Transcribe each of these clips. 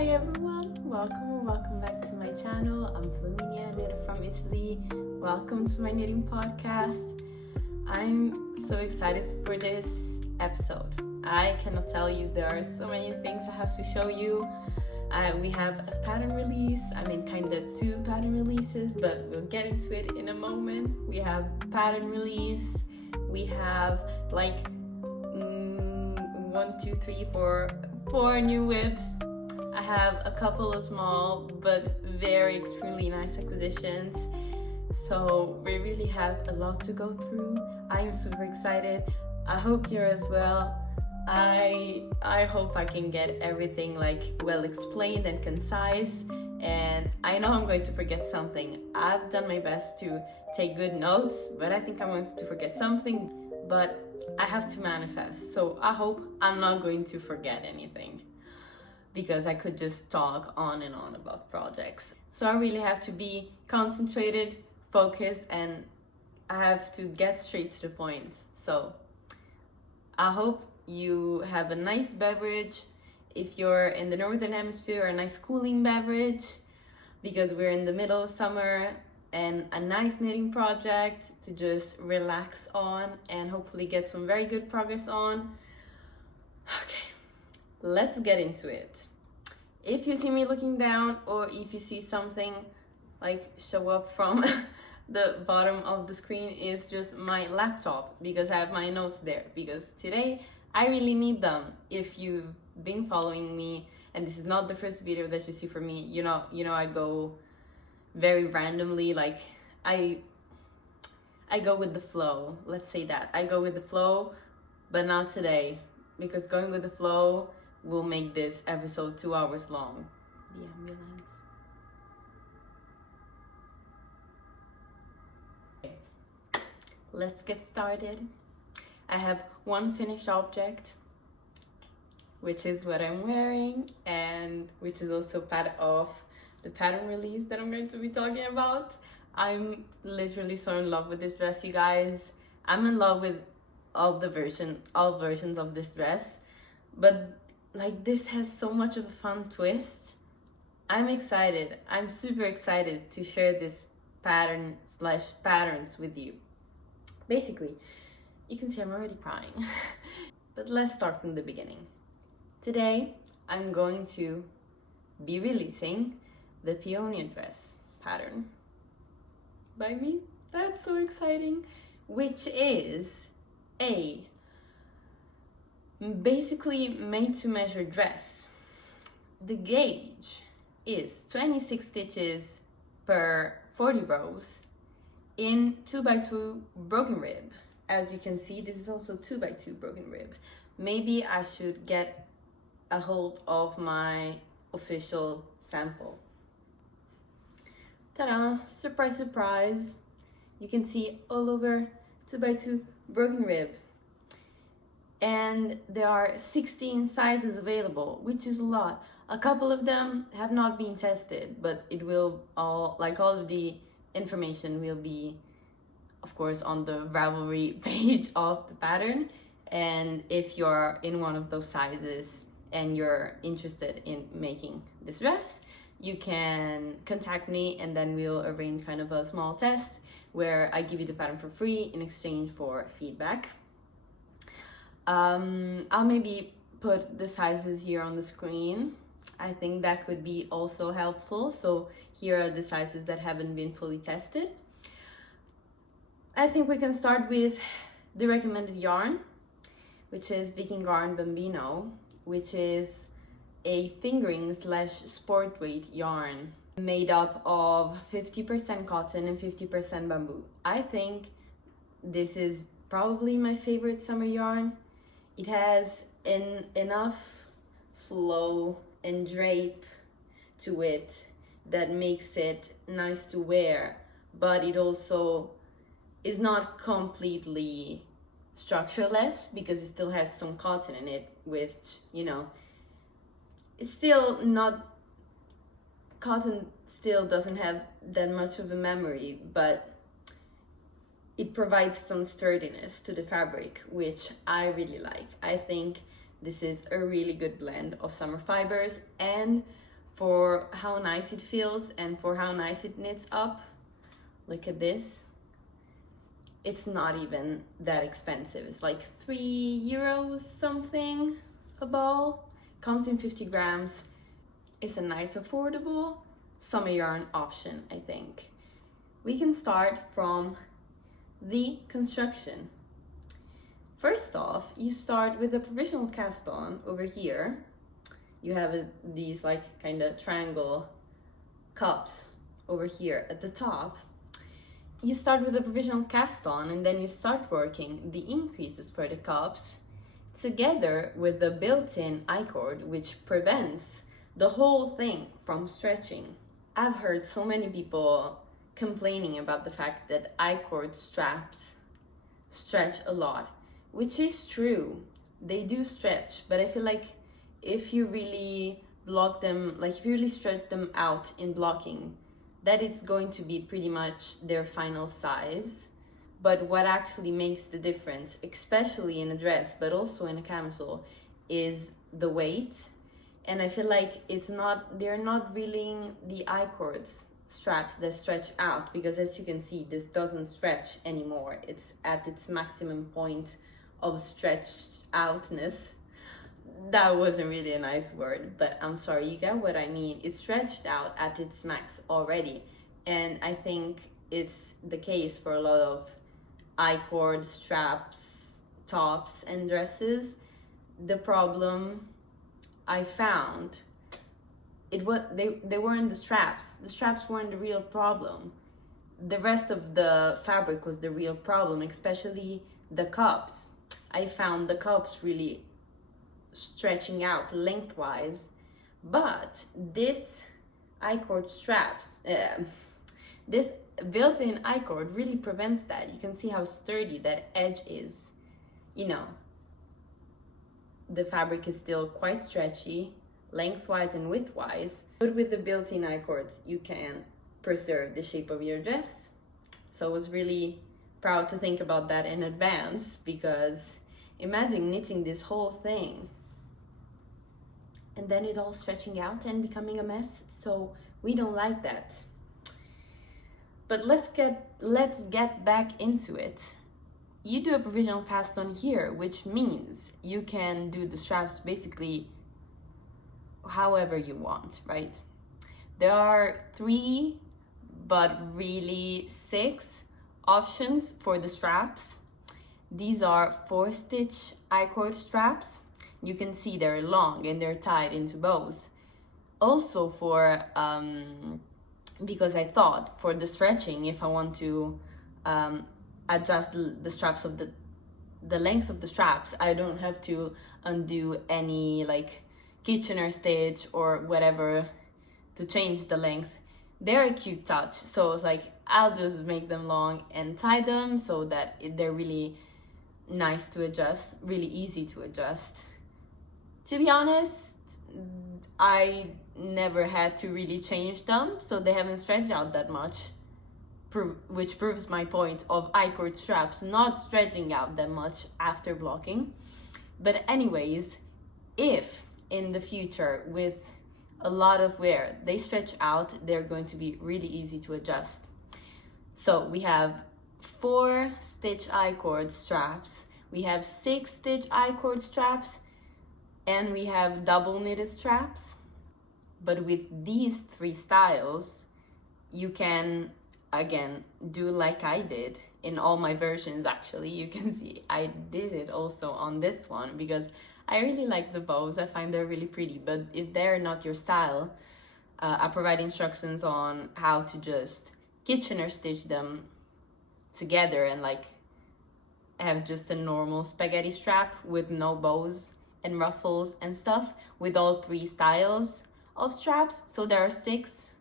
Hi everyone, welcome back to my channel. I'm Peonia, knitter from Italy. Welcome to my knitting podcast. I'm so excited for this episode. I cannot tell you, there are so many things I have to show you. We have a pattern release, kind of two pattern releases, but we'll get into it in a moment. We have pattern release, we have four new WIPs. I have a couple of small but very extremely nice acquisitions, so we really have a lot to go through. I am super excited. I hope you're as well. I hope I can get everything well explained and concise, and I know I'm going to forget something. I've done my best to take good notes, but I think I'm going to forget something, but I have to manifest, so I hope I'm not going to forget anything, because I could just talk on and on about projects. So I really have to be concentrated, focused, and I have to get straight to the point. So I hope you have a nice beverage. If you're in the Northern Hemisphere, a nice cooling beverage, because we're in the middle of summer, and a nice knitting project to just relax on and hopefully get some very good progress on. Okay, let's get into it. If you see me looking down, or if you see something show up from the bottom of the screen, is just my laptop, because I have my notes there, because today I really need them. If you've been following me, and this is not the first video that you see from me, you know I go very randomly, I go with the flow. Let's say that I go with the flow, but not today, because going with the flow will make this episode 2 hours long. The ambulance. Okay. Let's get started. I have one finished object, which is what I'm wearing, and which is also part of the pattern release that I'm going to be talking about. I'm literally so in love with this dress, you guys. I'm in love with all versions of this dress, but this has so much of a fun twist. I'm excited. I'm super excited to share this patterns with you. Basically, you can see I'm already crying. But let's start from the beginning. Today, I'm going to be releasing the Peonia dress pattern by me. That's so exciting. Which is a basically made to measure dress. The gauge is 26 stitches per 40 rows in 2x2 broken rib. As you can see, this is also 2x2 broken rib. Maybe I should get a hold of my official sample. Ta-da! Surprise, surprise! You can see all over 2x2 broken rib. And there are 16 sizes available, which is a lot. A couple of them have not been tested, but it will all of the information will be, of course, on the Ravelry page of the pattern. And if you're in one of those sizes and you're interested in making this dress, you can contact me, and then we'll arrange kind of a small test where I give you the pattern for free in exchange for feedback. I'll maybe put the sizes here on the screen. I think that could be also helpful. So here are the sizes that haven't been fully tested. I think we can start with the recommended yarn, which is Viking Yarn Bambino, which is a fingering / sport weight yarn made up of 50% cotton and 50% bamboo. I think this is probably my favorite summer yarn. It has enough flow and drape to it that makes it nice to wear, but it also is not completely structureless, because it still has some cotton in it, which, it's still not, cotton still doesn't have that much of a memory, but it provides some sturdiness to the fabric, which I really like. I think this is a really good blend of summer fibers and for how nice it feels and for how nice it knits up. Look at this. It's not even that expensive. It's like €3 something a ball. Comes in 50 grams. It's a nice affordable summer yarn option, I think. We can start from the construction. First off, you start with a provisional cast on over here. You have these like kind of triangle cups over here at the top. You start with a provisional cast on and then you start working the increases for the cups together with the built-in I-cord, which prevents the whole thing from stretching. I've heard so many people complaining about the fact that I-cord straps stretch a lot, which is true. They do stretch, but I feel like if you really block them, like if you really stretch them out in blocking, that it's going to be pretty much their final size. But what actually makes the difference, especially in a dress, but also in a camisole, is the weight. And I feel like they're not really the I-cord straps that stretch out, because as you can see, this doesn't stretch anymore. It's at its maximum point of stretched outness. That wasn't really a nice word, but I'm sorry, you get what I mean. It's stretched out at its max already. And I think it's the case for a lot of I-cord straps, tops, and dresses. The problem I found, they weren't the straps. The straps weren't the real problem. The rest of the fabric was the real problem, especially the cups. I found the cups really stretching out lengthwise, but this I-cord straps, this built-in I-cord really prevents that. You can see how sturdy that edge is. You know, the fabric is still quite stretchy, lengthwise and widthwise, but with the built-in I-cords, you can preserve the shape of your dress. So I was really proud to think about that in advance, because imagine knitting this whole thing and then it all stretching out and becoming a mess. So we don't like that. But let's get back into it. You do a provisional cast on here, which means you can do the straps basically however you want, right? There are 3, but really 6 options for the straps. These are 4-stitch I-cord straps. You can see they're long and they're tied into bows. Also for, because I thought for the stretching, if I want to adjust the straps of the length of the straps, I don't have to undo any like Kitchener stitch or whatever to change the length. They're a cute touch, so it's like I'll just make them long and tie them so that they're really nice to adjust, really easy to adjust. To be honest, I never had to really change them, so they haven't stretched out that much, which proves my point of I-cord straps not stretching out that much after blocking. But anyways, if in the future with a lot of wear they stretch out, they're going to be really easy to adjust. So we have 4-stitch I-cord straps, we have 6-stitch I-cord straps, and we have double knitted straps. But with these 3 styles, you can again do like I did in all my versions. Actually, you can see I did it also on this one because I really like the bows. I find they're really pretty. But if they're not your style, I provide instructions on how to just Kitchener stitch them together and like have just a normal spaghetti strap with no bows and ruffles and stuff with all 3 styles of straps. So there are 6,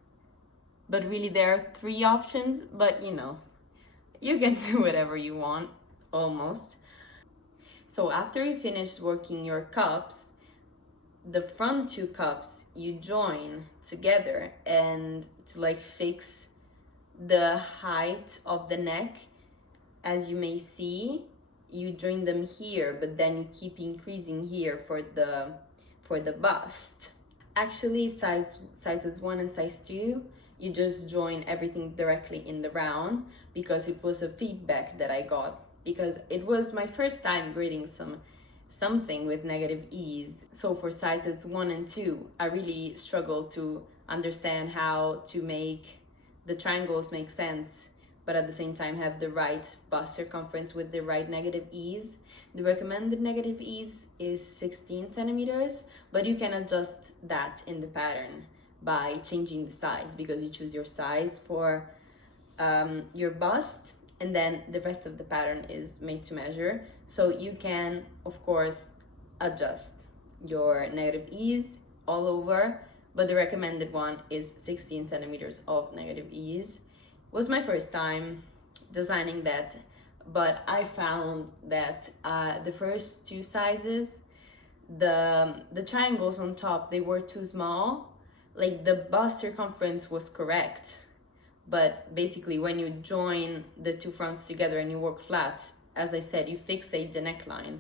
but really there are 3 options, but you know, you can do whatever you want almost. So after you finish working your cups, the front 2 cups you join together, and to like fix the height of the neck, as you may see, you join them here, but then you keep increasing here for the bust. Actually, sizes 1 and size 2, you just join everything directly in the round, because it was a feedback that I got, because it was my first time grading something with negative ease. So for sizes 1 and 2, I really struggled to understand how to make the triangles make sense, but at the same time have the right bust circumference with the right negative ease. The recommended negative ease is 16 centimeters, but you can adjust that in the pattern by changing the size, because you choose your size for your bust, and then the rest of the pattern is made to measure. So you can, of course, adjust your negative ease all over, but the recommended one is 16 centimeters of negative ease. It was my first time designing that, but I found that the first 2 sizes, the triangles on top, they were too small. Like, the bust circumference was correct, but basically when you join the 2 fronts together and you work flat, as I said, you fixate the neckline,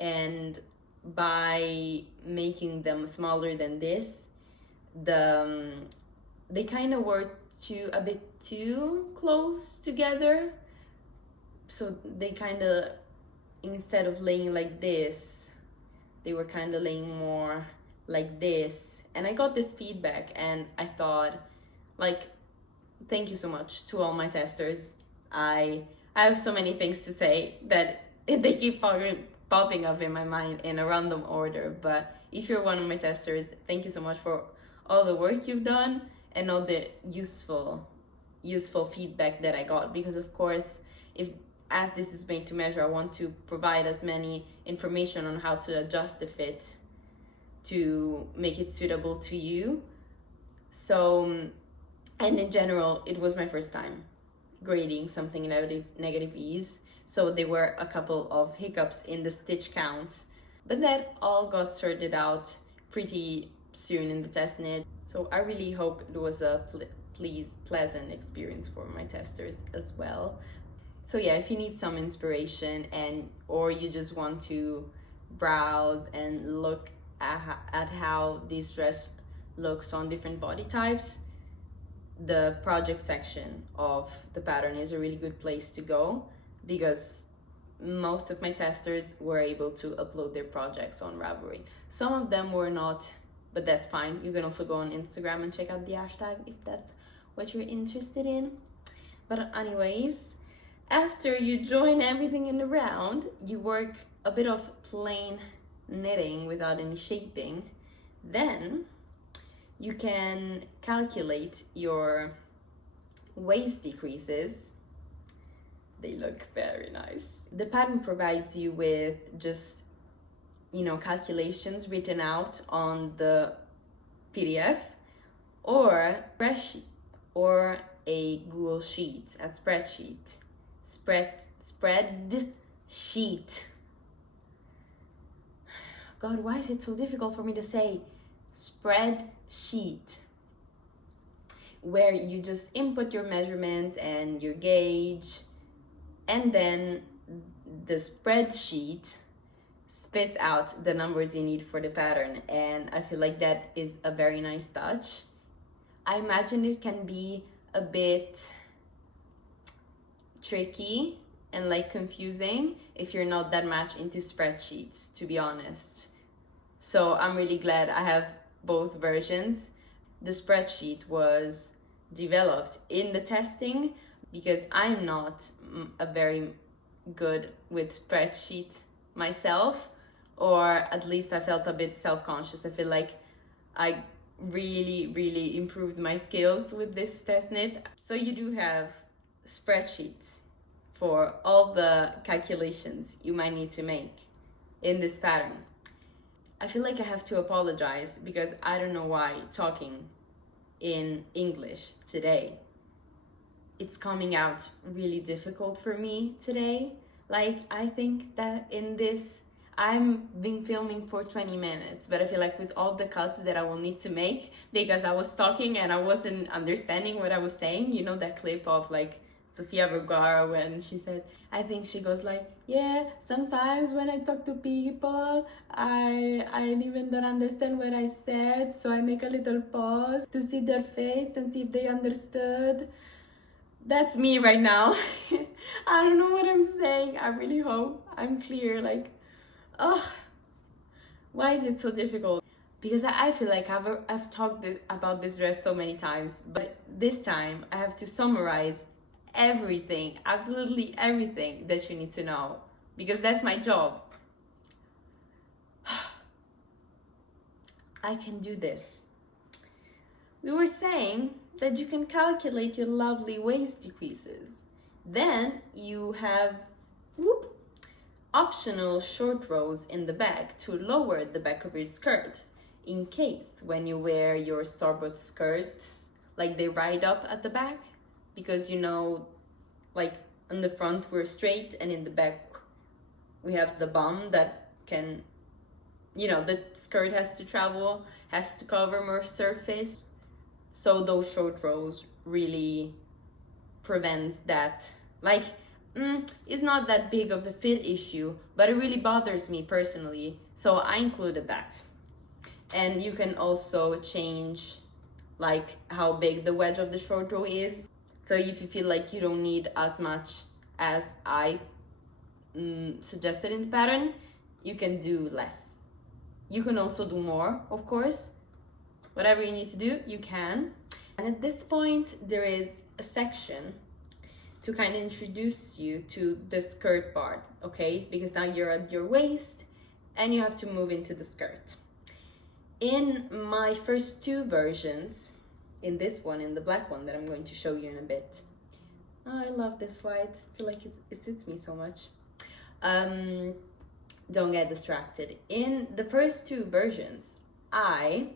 and by making them smaller than this, they kind of were a bit too close together. So they kind of, instead of laying like this, they were kind of laying more like this. And I got this feedback, and I thought, like, thank you so much to all my testers. I have so many things to say that they keep popping up in my mind in a random order. But if you're one of my testers, thank you so much for all the work you've done and all the useful feedback that I got. Because of course, as this is made to measure, I want to provide as many information on how to adjust the fit to make it suitable to you. So, and in general, it was my first time grading something negative ease. So there were a couple of hiccups in the stitch counts, but that all got sorted out pretty soon in the test knit. So I really hope it was a pleasant experience for my testers as well. So yeah, if you need some inspiration or you just want to browse and look at how this dress looks on different body types, the project section of the pattern is a really good place to go, because most of my testers were able to upload their projects on Ravelry. Some of them were not, but that's fine. You can also go on Instagram and check out the hashtag if that's what you're interested in. But anyways, after you join everything in the round, you work a bit of plain knitting without any shaping. Then you can calculate your waist decreases. They look very nice. The pattern provides you with just, calculations written out on the PDF or spreadsheet or a Google Sheet, a spreadsheet. Spreadsheet. God, why is it so difficult for me to say? Spreadsheet, where you just input your measurements and your gauge, and then the spreadsheet spits out the numbers you need for the pattern. And I feel like that is a very nice touch. I imagine it can be a bit tricky and confusing if you're not that much into spreadsheets, to be honest. So I'm really glad I have both versions. The spreadsheet was developed in the testing because I'm not a very good with spreadsheet myself, or at least I felt a bit self-conscious. I feel like I really improved my skills with this test knit. So you do have spreadsheets for all the calculations you might need to make in this pattern. I feel like I have to apologize because I don't know why talking in English today, it's coming out really difficult for me today. I think that in this, I've been filming for 20 minutes, but I feel like with all the cuts that I will need to make because I was talking and I wasn't understanding what I was saying, that clip of Sofia Vergara when she said, I think she goes like, yeah, sometimes when I talk to people, I even don't understand what I said, so I make a little pause to see their face and see if they understood. That's me right now. I don't know what I'm saying. I really hope I'm clear. Like, oh, why is it so difficult? Because I feel like I've talked about this dress so many times, but this time I have to summarize everything, absolutely everything that you need to know, because that's my job. I can do this. We were saying that you can calculate your lovely waist decreases. Then you have optional short rows in the back to lower the back of your skirt, in case when you wear your store-bought skirts, like they ride up at the back, because you know, like in the front we're straight and in the back we have the bum that can, you know, the skirt has to cover more surface. So those short rows really prevents that. Like, it's not that big of a fit issue, but it really bothers me personally, so I included that. And you can also change like how big the wedge of the short row is. So if you feel like you don't need as much as I suggested in the pattern, you can do less. You can also do more, of course. Whatever you need to do, you can. And at this point, there is a section to kind of introduce you to the skirt part, okay? Because now you're at your waist and you have to move into the skirt. In my first two versions, in this one, in the black one that I'm going to show you in a bit. Oh, I love this white. I feel like it suits me so much. Don't get distracted. In the first two versions, I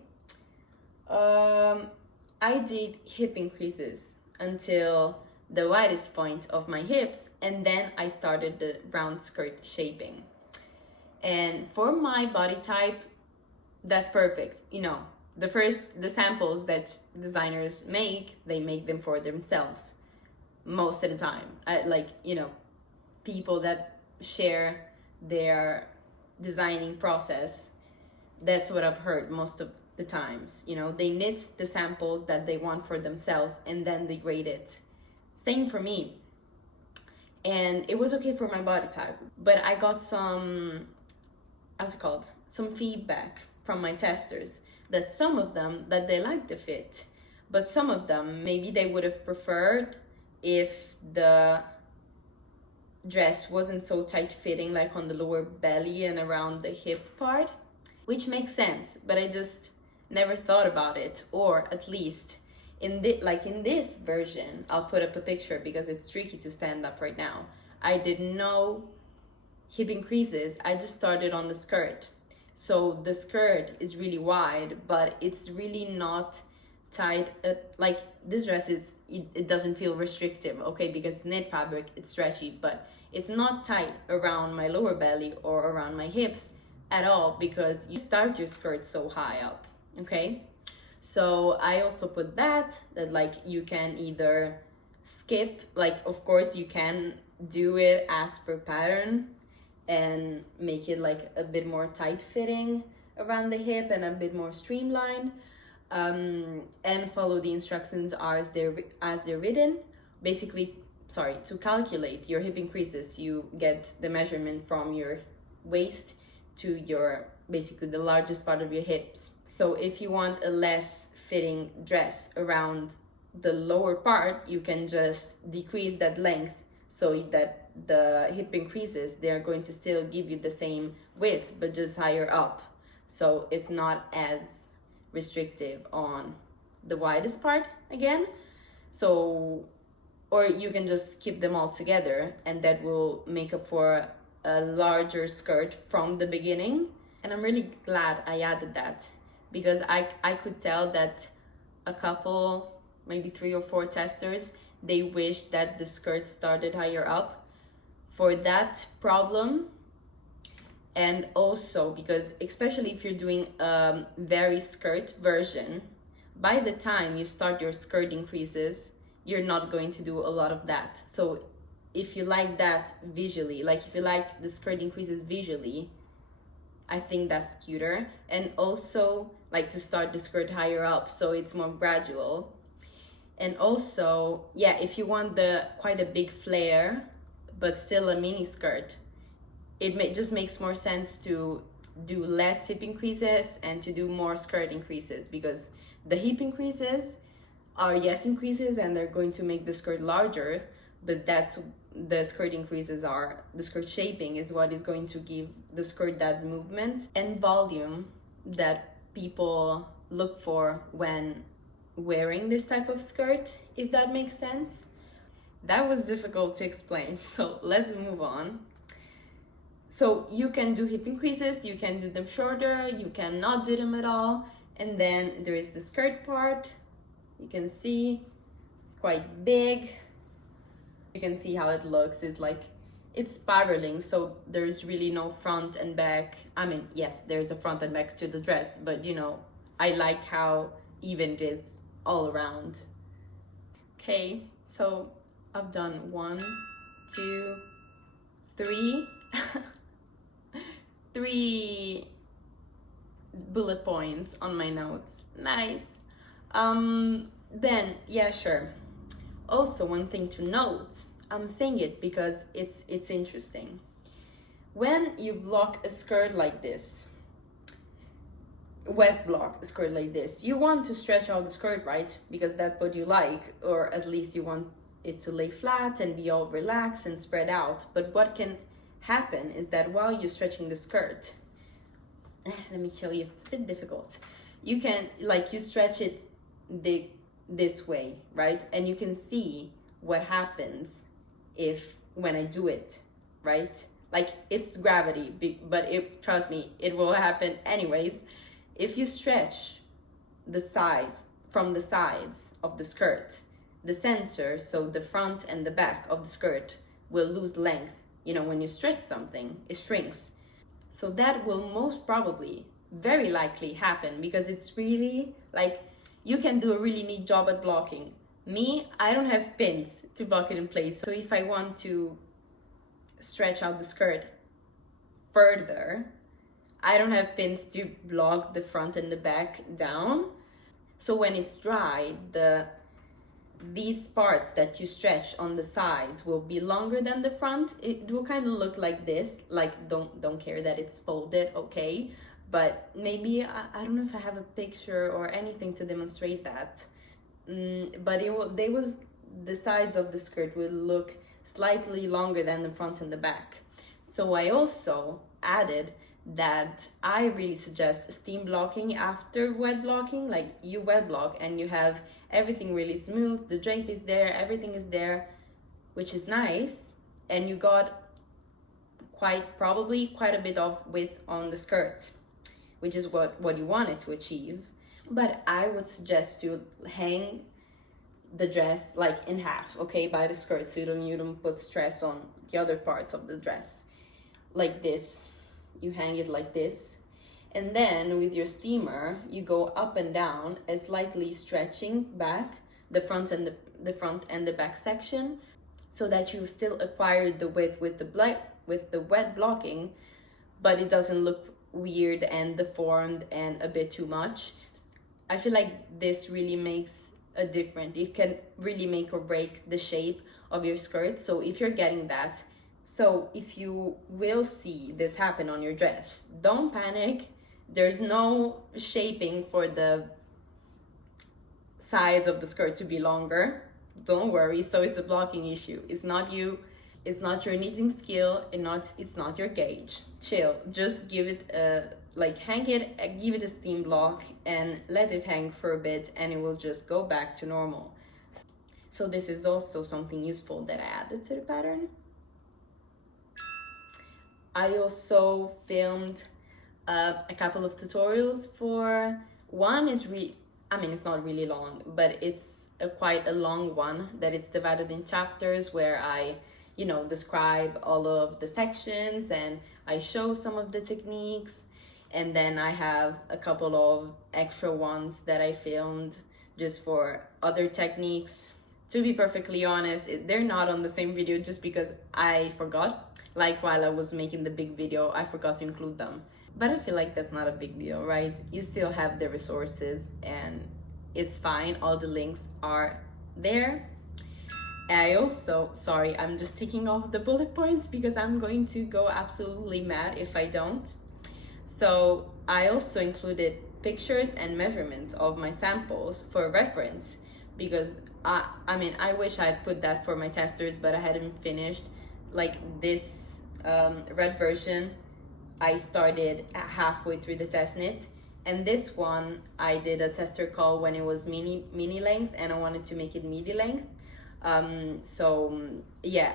did hip increases until the widest point of my hips, and then I started the round skirt shaping. And for my body type, that's perfect. You know, the samples that designers make, they make them for themselves most of the time. Like, you know, people that share their designing process, that's what I've heard most of the times. You know, they knit the samples that they want for themselves and then they grade it. Same for me. And it was okay for my body type, but I got some, how's it called? Some feedback from my testers that some of them, that they liked the fit, but some of them, maybe they would have preferred if the dress wasn't so tight fitting, like on the lower belly and around the hip part, which makes sense, but I just never thought about it. Or at least in this version, I'll put up a picture because it's tricky to stand up right now. I did no hip increases, I just started on the skirt. So the skirt is really wide, but it's really not tight. Like this dress, it doesn't feel restrictive, okay, because it's knit fabric, it's stretchy, but it's not tight around my lower belly or around my hips at all, because you start your skirt so high up, okay? So I also put that like you can either skip, like of course you can do it as per pattern and make it like a bit more tight fitting around the hip and a bit more streamlined, and follow the instructions as they're written. Basically, to calculate your hip increases, you get the measurement from your waist to your, basically the largest part of your hips. So if you want a less fitting dress around the lower part, you can just decrease that length so that the hip increases, they're going to still give you the same width, but just higher up. So it's not as restrictive on the widest part again. So, or you can just skip them all together and that will make up for a larger skirt from the beginning. And I'm really glad I added that, because I could tell that a couple, maybe 3 or 4 testers, they wish that the skirt started higher up for that problem. And also because, especially if you're doing a very skirt version, by the time you start your skirt increases, you're not going to do a lot of that. So if you like that visually, like if you like the skirt increases visually, I think that's cuter. And also like to start the skirt higher up so it's more gradual. And also, yeah, if you want the quite a big flare but still a mini skirt, it just makes more sense to do less hip increases and to do more skirt increases, because the hip increases are yes increases and they're going to make the skirt larger, but that's the skirt increases are, the skirt shaping is what is going to give the skirt that movement and volume that people look for when wearing this type of skirt, if that makes sense. That was difficult to explain, so let's move on. So you can do hip increases, you can do them shorter, you cannot do them at all. And then there is the skirt part. You can see it's quite big. You can see how it looks. It's like, it's spiraling, so there's really no front and back. I mean, yes, there's a front and back to the dress, but you know, I like how even it is all around. Okay, so I've done 1, 2, 3 3 bullet points on my notes. Nice. Then, yeah, sure. Also, one thing to note, I'm saying it because it's interesting. When you block a skirt like this, wet block a skirt like this, you want to stretch out the skirt, right? Because that's what you like, or at least you want it to lay flat and be all relaxed and spread out. But what can happen is that while you're stretching the skirt, let me show you, it's a bit difficult. You can, like, you stretch it this way, right? And you can see what happens when I do it, right? Like, it's gravity, but trust me, it will happen anyways. If you stretch the sides, from the sides of the skirt, the center, so the front and the back of the skirt will lose length. You know, when you stretch something, it shrinks. So that will most probably, very likely happen, because it's really, like, you can do a really neat job at blocking. Me, I don't have pins to block it in place. So if I want to stretch out the skirt further, I don't have pins to block the front and the back down. So when it's dry, these parts that you stretch on the sides will be longer than the front. It will kind of look like this, like don't care that it's folded, okay? But maybe, I don't know if I have a picture or anything to demonstrate that. But the sides of the skirt will look slightly longer than the front and the back. So I also added that I really suggest steam blocking after wet blocking. Like, you wet block and you have everything really smooth, the drape is there, everything is there, which is nice, and you got probably quite a bit of width on the skirt, which is what you wanted to achieve. But I would suggest to hang the dress like in half, okay, by the skirt, so you don't put stress on the other parts of the dress. Like this, you hang it like this, and then with your steamer you go up and down, slightly stretching back the front and the back section, so that you still acquire the width with the wet blocking, but it doesn't look weird and deformed and a bit too much. I feel like this really makes a difference. It can really make or break the shape of your skirt. So if you're getting that, so if you will see this happen on your dress, don't panic. There's no shaping for the sides of the skirt to be longer. Don't worry. So it's a blocking issue. It's not you. It's not your knitting skill. It's not your gauge. Chill. Just give it hang it, give it a steam block and let it hang for a bit, and it will just go back to normal. So this is also something useful that I added to the pattern. I also filmed a couple of tutorials for one is it's not really long, but it's quite a long one that is divided in chapters where I describe all of the sections and I show some of the techniques. And then I have a couple of extra ones that I filmed just for other techniques To be perfectly honest, they're not on the same video just because I forgot. Like while I was making the big video, I forgot to include them. But I feel like that's not a big deal, right? You still have the resources and it's fine. All the links are there. I also, sorry, I'm just ticking off the bullet points because I'm going to go absolutely mad if I don't. So I also included pictures and measurements of my samples for reference, because I mean, I wish I'd put that for my testers, but I hadn't finished. Like this red version, I started halfway through the test knit, and this one I did a tester call when it was mini length, and I wanted to make it midi length. So yeah,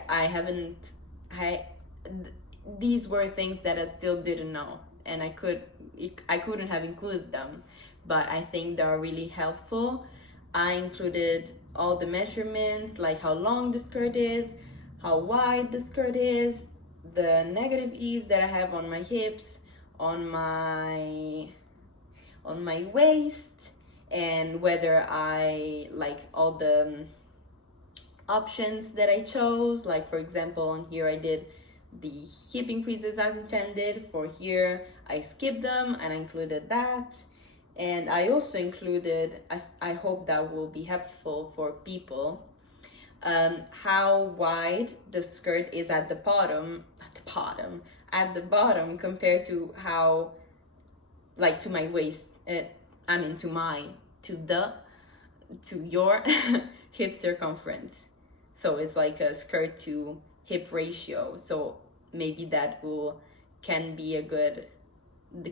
these were things that I still didn't know, and I couldn't have included them, but I think they are really helpful. I included all the measurements, like how long the skirt is, how wide the skirt is, the negative ease that I have on my hips, on my waist, and whether I like all the options that I chose. Like for example, on here I did the hip increases as intended. For here I skipped them and I included that. And I also included, I hope that will be helpful for people, how wide the skirt is at the bottom compared to how, like to my waist, to your hip circumference. So it's like a skirt to hip ratio. So maybe that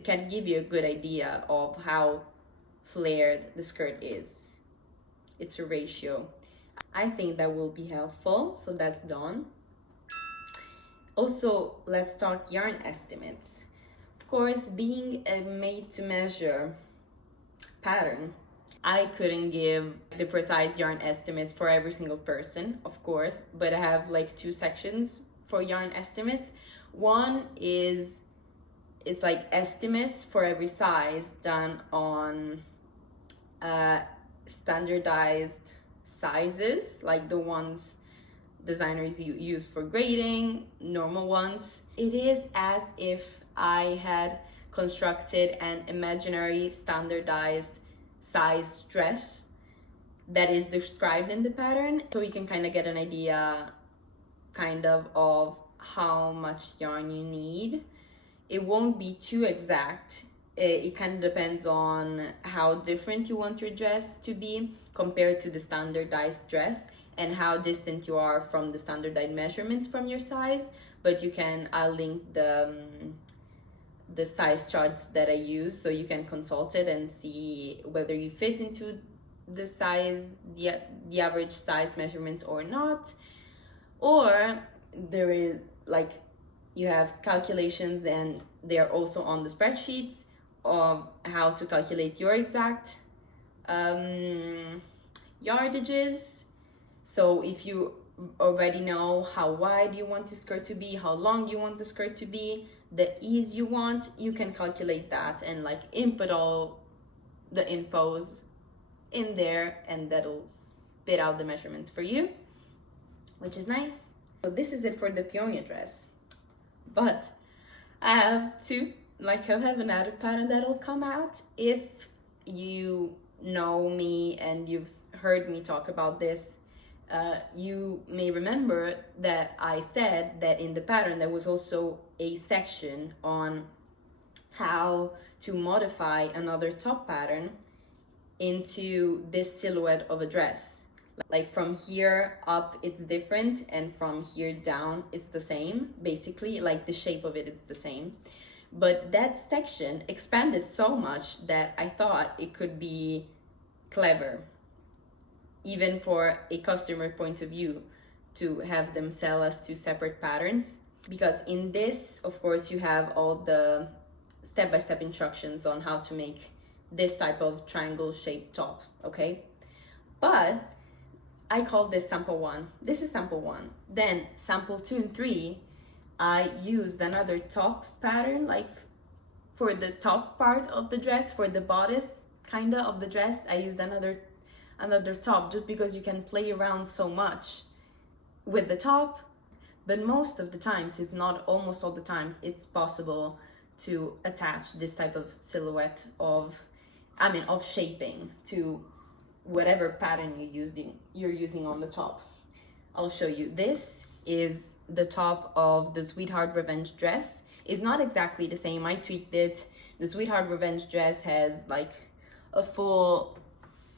can give you a good idea of how flared the skirt is. It's a ratio. I think that will be helpful, so that's done. Also, let's talk yarn estimates. Of course, being a made to measure pattern, I couldn't give the precise yarn estimates for every single person, of course, but I have like 2 sections for yarn estimates. One is, it's like estimates for every size done on standardized sizes, like the ones designers use for grading, normal ones. It is as if I had constructed an imaginary standardized size dress that is described in the pattern, so you can kind of get an idea of how much yarn you need. It won't be too exact. It kind of depends on how different you want your dress to be compared to the standardized dress, and how distant you are from the standardized measurements from your size. But I'll link the size charts that I use, so you can consult it and see whether you fit into the average size measurements or not. Or there is like, you have calculations, and they are also on the spreadsheets of how to calculate your exact yardages. So if you already know how wide you want the skirt to be, how long you want the skirt to be, the ease you want, you can calculate that and like input all the infos in there, and that'll spit out the measurements for you, which is nice. So this is it for the Peonia dress. But I have another pattern that'll come out. If you know me and you've heard me talk about this, you may remember that I said that in the pattern there was also a section on how to modify another top pattern into this silhouette of a dress. Like from here up it's different, and from here down it's the same, basically, like the shape of it is the same. But that section expanded so much that I thought it could be clever, even for a customer point of view, to have them sell us 2 separate patterns. Because in this, of course, you have all the step-by-step instructions on how to make this type of triangle shaped top, okay? But I call this sample 1. This is sample 1. Then sample 2 and 3, I used another top pattern, like for the top part of the dress, for the bodice kinda of the dress. I used another another top, just because you can play around so much with the top. But most of the times, if not almost all the times, it's possible to attach this type of silhouette of shaping to whatever pattern you're using on the top. I'll show you. This is the top of the Sweetheart Revenge dress. It's not exactly the same. I tweaked it. The Sweetheart Revenge dress has like a full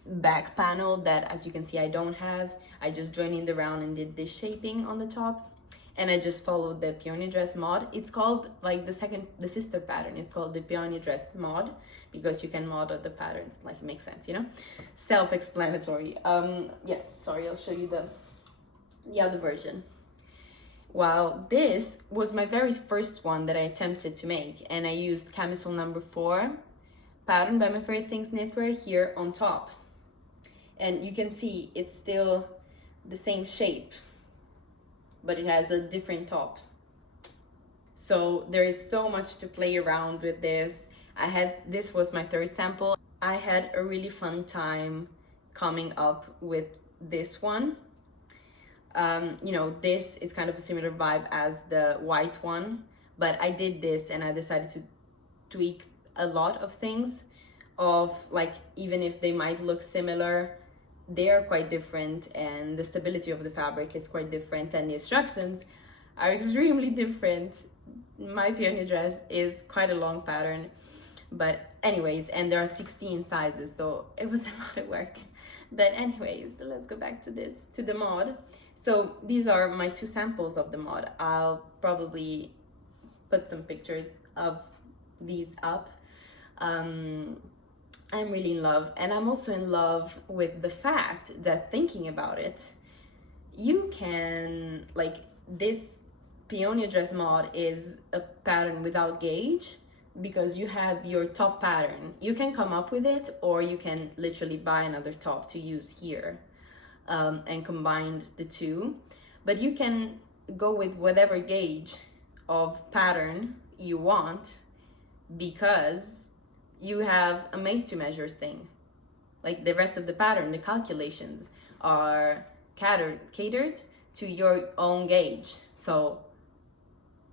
back panel that, as you can see, I don't have. I just joined in the round and did this shaping on the top. And I just followed the Peonia dress mod. It's called like the sister pattern. It's called the Peonia dress mod because you can mod the patterns. Like, it makes sense, you know? Self-explanatory. Yeah, sorry, I'll show you the other version. Well, this was my very first one that I attempted to make, and I used camisole number 4 pattern by My Favorite Things Knitwear here on top. And you can see it's still the same shape, but it has a different top. So there is so much to play around with this. This was my third sample. I had a really fun time coming up with this one. You know, this is kind of a similar vibe as the white one, but I did this and I decided to tweak a lot of things of, like, even if they might look similar, they are quite different, and the stability of the fabric is quite different, and the instructions are extremely different. My Peonia dress is quite a long pattern, but anyways, and there are 16 sizes, so it was a lot of work. But anyways, let's go back to the mod. So these are my 2 samples of the mod. I'll probably put some pictures of these up. I'm really in love, and I'm also in love with the fact that, thinking about it, you can, like, this Peonia dress mod is a pattern without gauge, because you have your top pattern. You can come up with it, or you can literally buy another top to use here and combine the two. But you can go with whatever gauge of pattern you want, because you have a made-to-measure thing. Like, the rest of the pattern, the calculations are catered to your own gauge. So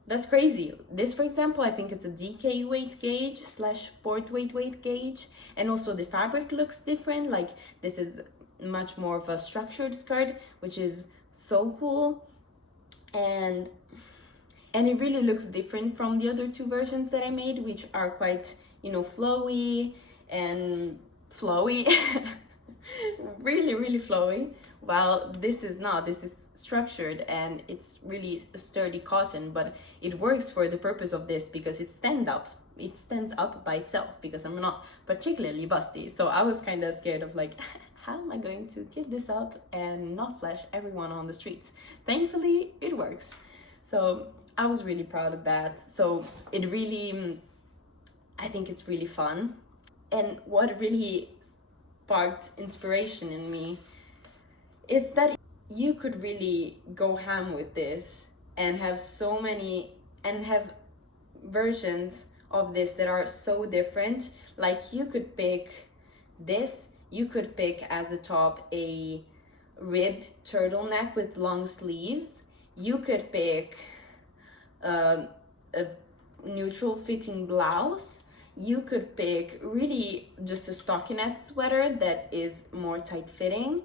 that's crazy. This, for example, I think it's a DK weight gauge / port weight gauge, and also the fabric looks different. Like, this is much more of a structured skirt, which is so cool, and it really looks different from the other 2 versions that I made, which are quite, you know, flowy and flowy. really flowy. While this is not. This is structured, and it's really a sturdy cotton, but it works for the purpose of this because it stands up by itself, because I'm not particularly busty. So I was kind of scared of, like, how am I going to keep this up and not flash everyone on the streets? Thankfully, it works. So I was really proud of that. So it really, I think it's really fun. And what really sparked inspiration in me, it's that you could really go ham with this and have so many, and have versions of this that are so different. Like, you could pick this, you could pick as a top a ribbed turtleneck with long sleeves. You could pick a neutral fitting blouse. You could pick really just a stockinette sweater that is more tight fitting.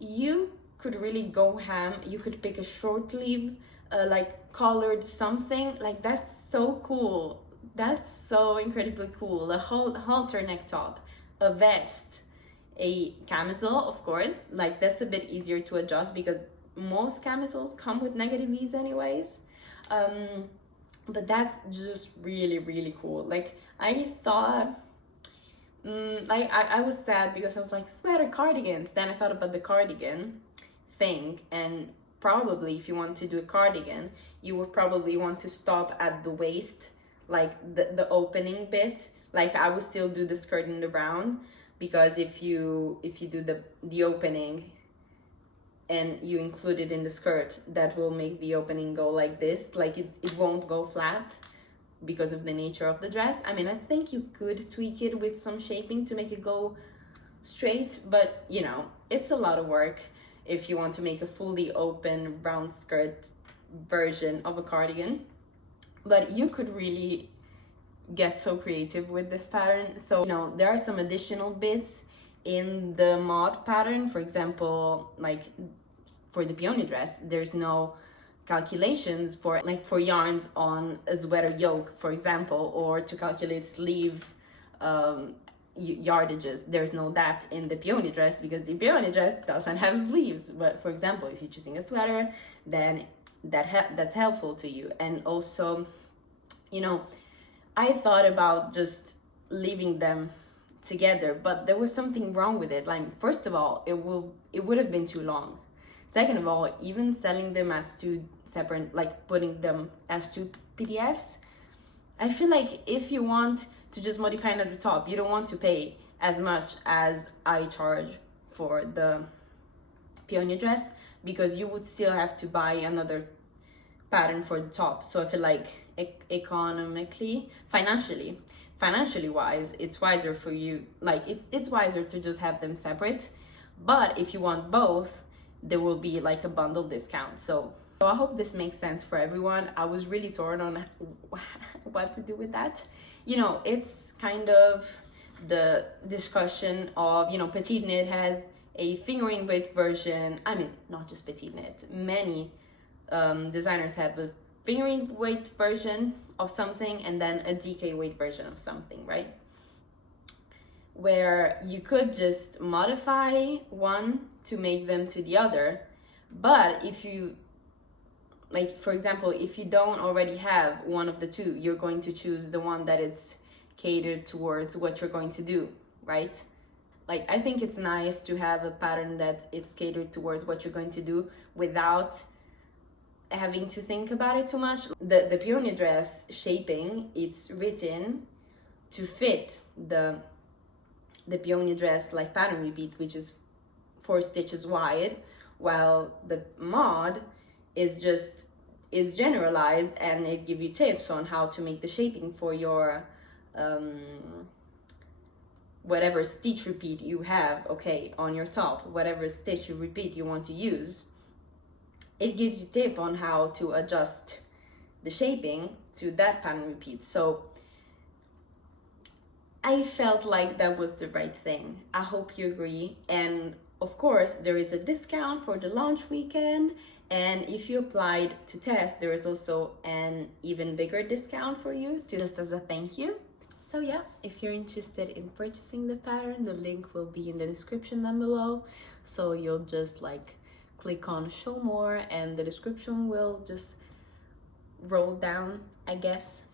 You could really go ham. You could pick a short sleeve, like collared something. Like, that's so cool. That's so incredibly cool. A halter neck top, a vest, a camisole, of course. Like, that's a bit easier to adjust because most camisoles come with negative V's anyways. But that's just really cool. Like, I thought, I was sad because I was like, sweater cardigans. Then I thought about the cardigan thing, and probably if you want to do a cardigan, you would probably want to stop at the waist, like the opening bit. Like, I would still do the skirt in the round, because if you do the opening and you include it in the skirt, that will make the opening go like this. Like, it won't go flat because of the nature of the dress. I mean, I think you could tweak it with some shaping to make it go straight, but you know, it's a lot of work if you want to make a fully open round skirt version of a cardigan. But you could really get so creative with this pattern. So, you know, there are some additional bits in the mod pattern. For example, like for the Peonia dress, there's no calculations for yarns on a sweater yoke, for example, or to calculate sleeve yardages. There's no that in the Peonia dress, because the Peonia dress doesn't have sleeves. But for example, if you're choosing a sweater, then that's helpful to you. And also, you know, I thought about just leaving them together, but there was something wrong with it. Like, first of all, it would have been too long. Second of all, even selling them as two separate, like putting them as two PDFs, I feel like if you want to just modify it at the top, you don't want to pay as much as I charge for the Peonia dress, because you would still have to buy another pattern for the top. So I feel like economically, financially wise, it's wiser for you, like it's wiser to just have them separate. But if you want both, there will be like a bundle discount. So I hope this makes sense for everyone. I was really torn on what to do with that. You know, it's kind of the discussion of, you know, Petiteknit has a fingering weight version. I mean, not just Petiteknit, many designers have a fingering weight version of something and then a DK weight version of something, right? Where you could just modify one to make them to the other. But if you, like, for example, if you don't already have one of the two, you're going to choose the one that it's catered towards what you're going to do, right? Like, I think it's nice to have a pattern that it's catered towards what you're going to do without having to think about it too much. The Peonia dress shaping, it's written to fit the Peonia dress like pattern repeat, which is 4 stitches wide, while the mod is generalized, and it give you tips on how to make the shaping for your whatever stitch repeat you have, okay, on your top, whatever stitch repeat you want to use. It gives you tip on how to adjust the shaping to that pattern repeat. So I felt like that was the right thing. I hope you agree. And of course, there is a discount for the launch weekend. And if you applied to test, there is also an even bigger discount for you, just as a thank you. So yeah, if you're interested in purchasing the pattern, the link will be in the description down below. So you'll just like click on show more and the description will just roll down, I guess.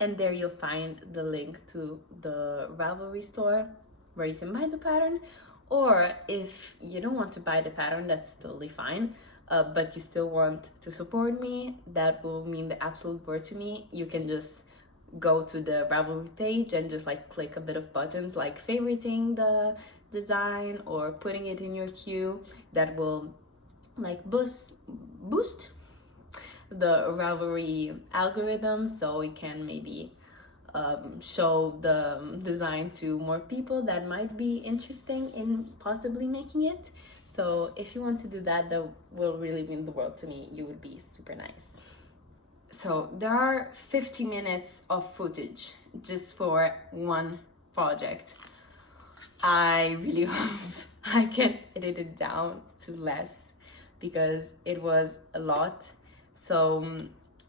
And there you'll find the link to the Ravelry store where you can buy the pattern. Or if you don't want to buy the pattern, that's totally fine. But you still want to support me, that will mean the absolute world to me. You can just go to the Ravelry page and just like click a bit of buttons like favoriting the design or putting it in your queue. That will like boost the Ravelry algorithm, so it can maybe show the design to more people that might be interested in possibly making it. So if you want to do that, that will really mean the world to me. You would be super nice. So there are 50 minutes of footage just for one project. I really hope I can edit it down to less because it was a lot. So,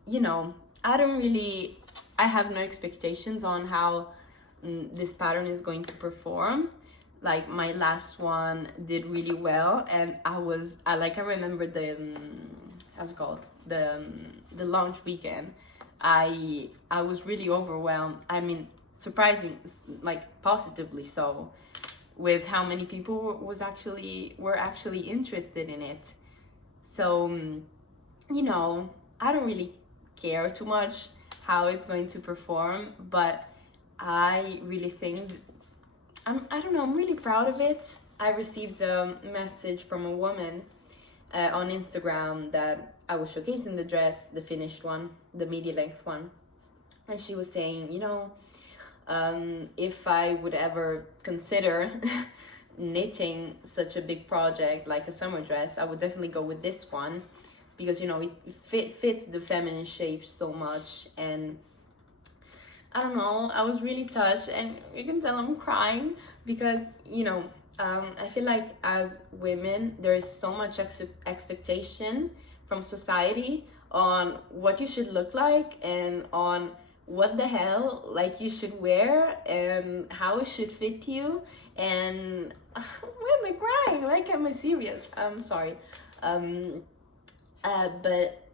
you know, I have no expectations on how this pattern is going to perform. Like my last one did really well, and I remember the how's it called, the launch weekend. I was really overwhelmed. I mean, surprising, like positively so, with how many people were actually interested in it. So, you know, I don't really care too much how it's going to perform, but I really think I'm really proud of it. I received a message from a woman on Instagram that I was showcasing the dress, the finished one, the midi length one, and she was saying, you know, if I would ever consider knitting such a big project like a summer dress, I would definitely go with this one, because, you know, it fits the feminine shape so much. And I don't know, I was really touched, and you can tell I'm crying because, you know, I feel like as women, there is so much expectation from society on what you should look like and on what the hell like you should wear and how it should fit you. And why am I crying? Like, am I serious? I'm sorry. But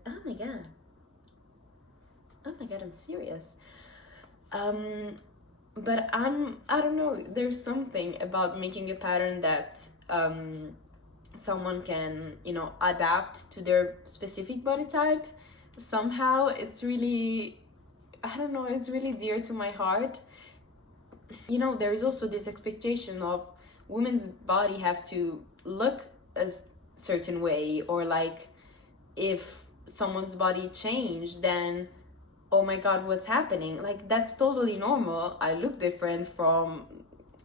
oh my god, I'm serious. But I don't know, there's something about making a pattern that someone can, you know, adapt to their specific body type. Somehow it's really, I don't know, it's really dear to my heart. You know, there is also this expectation of women's body have to look a certain way, or like if someone's body changed, then oh my god, what's happening? Like, that's totally normal. I look different from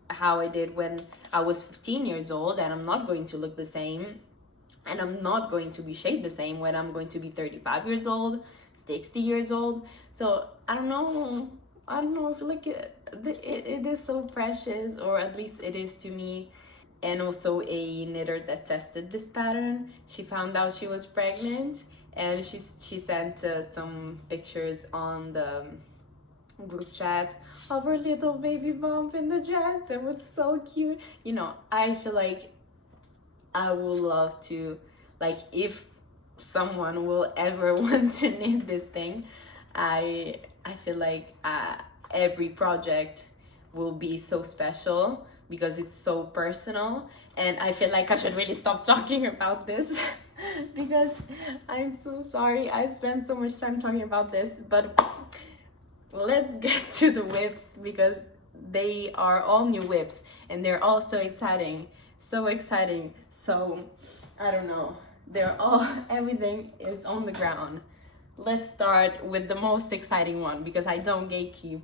how I did when I was 15 years old, and I'm not going to look the same, and I'm not going to be shaped the same when I'm going to be 35 years old, 60 years old. So I don't know, I feel like it is so precious, or at least it is to me. And also a knitter that tested this pattern, she found out she was pregnant, and she sent some pictures on the group chat of her little baby bump in the dress. That was so cute. You know, I feel like I would love to, like, if someone will ever want to knit this thing, I feel like every project will be so special because it's so personal. And I feel like I should really stop talking about this because I'm so sorry I spent so much time talking about this. But let's get to the WIPs, because they are all new WIPs and they're all so exciting. So I don't know, everything is on the ground. Let's start with the most exciting one, because I don't gatekeep.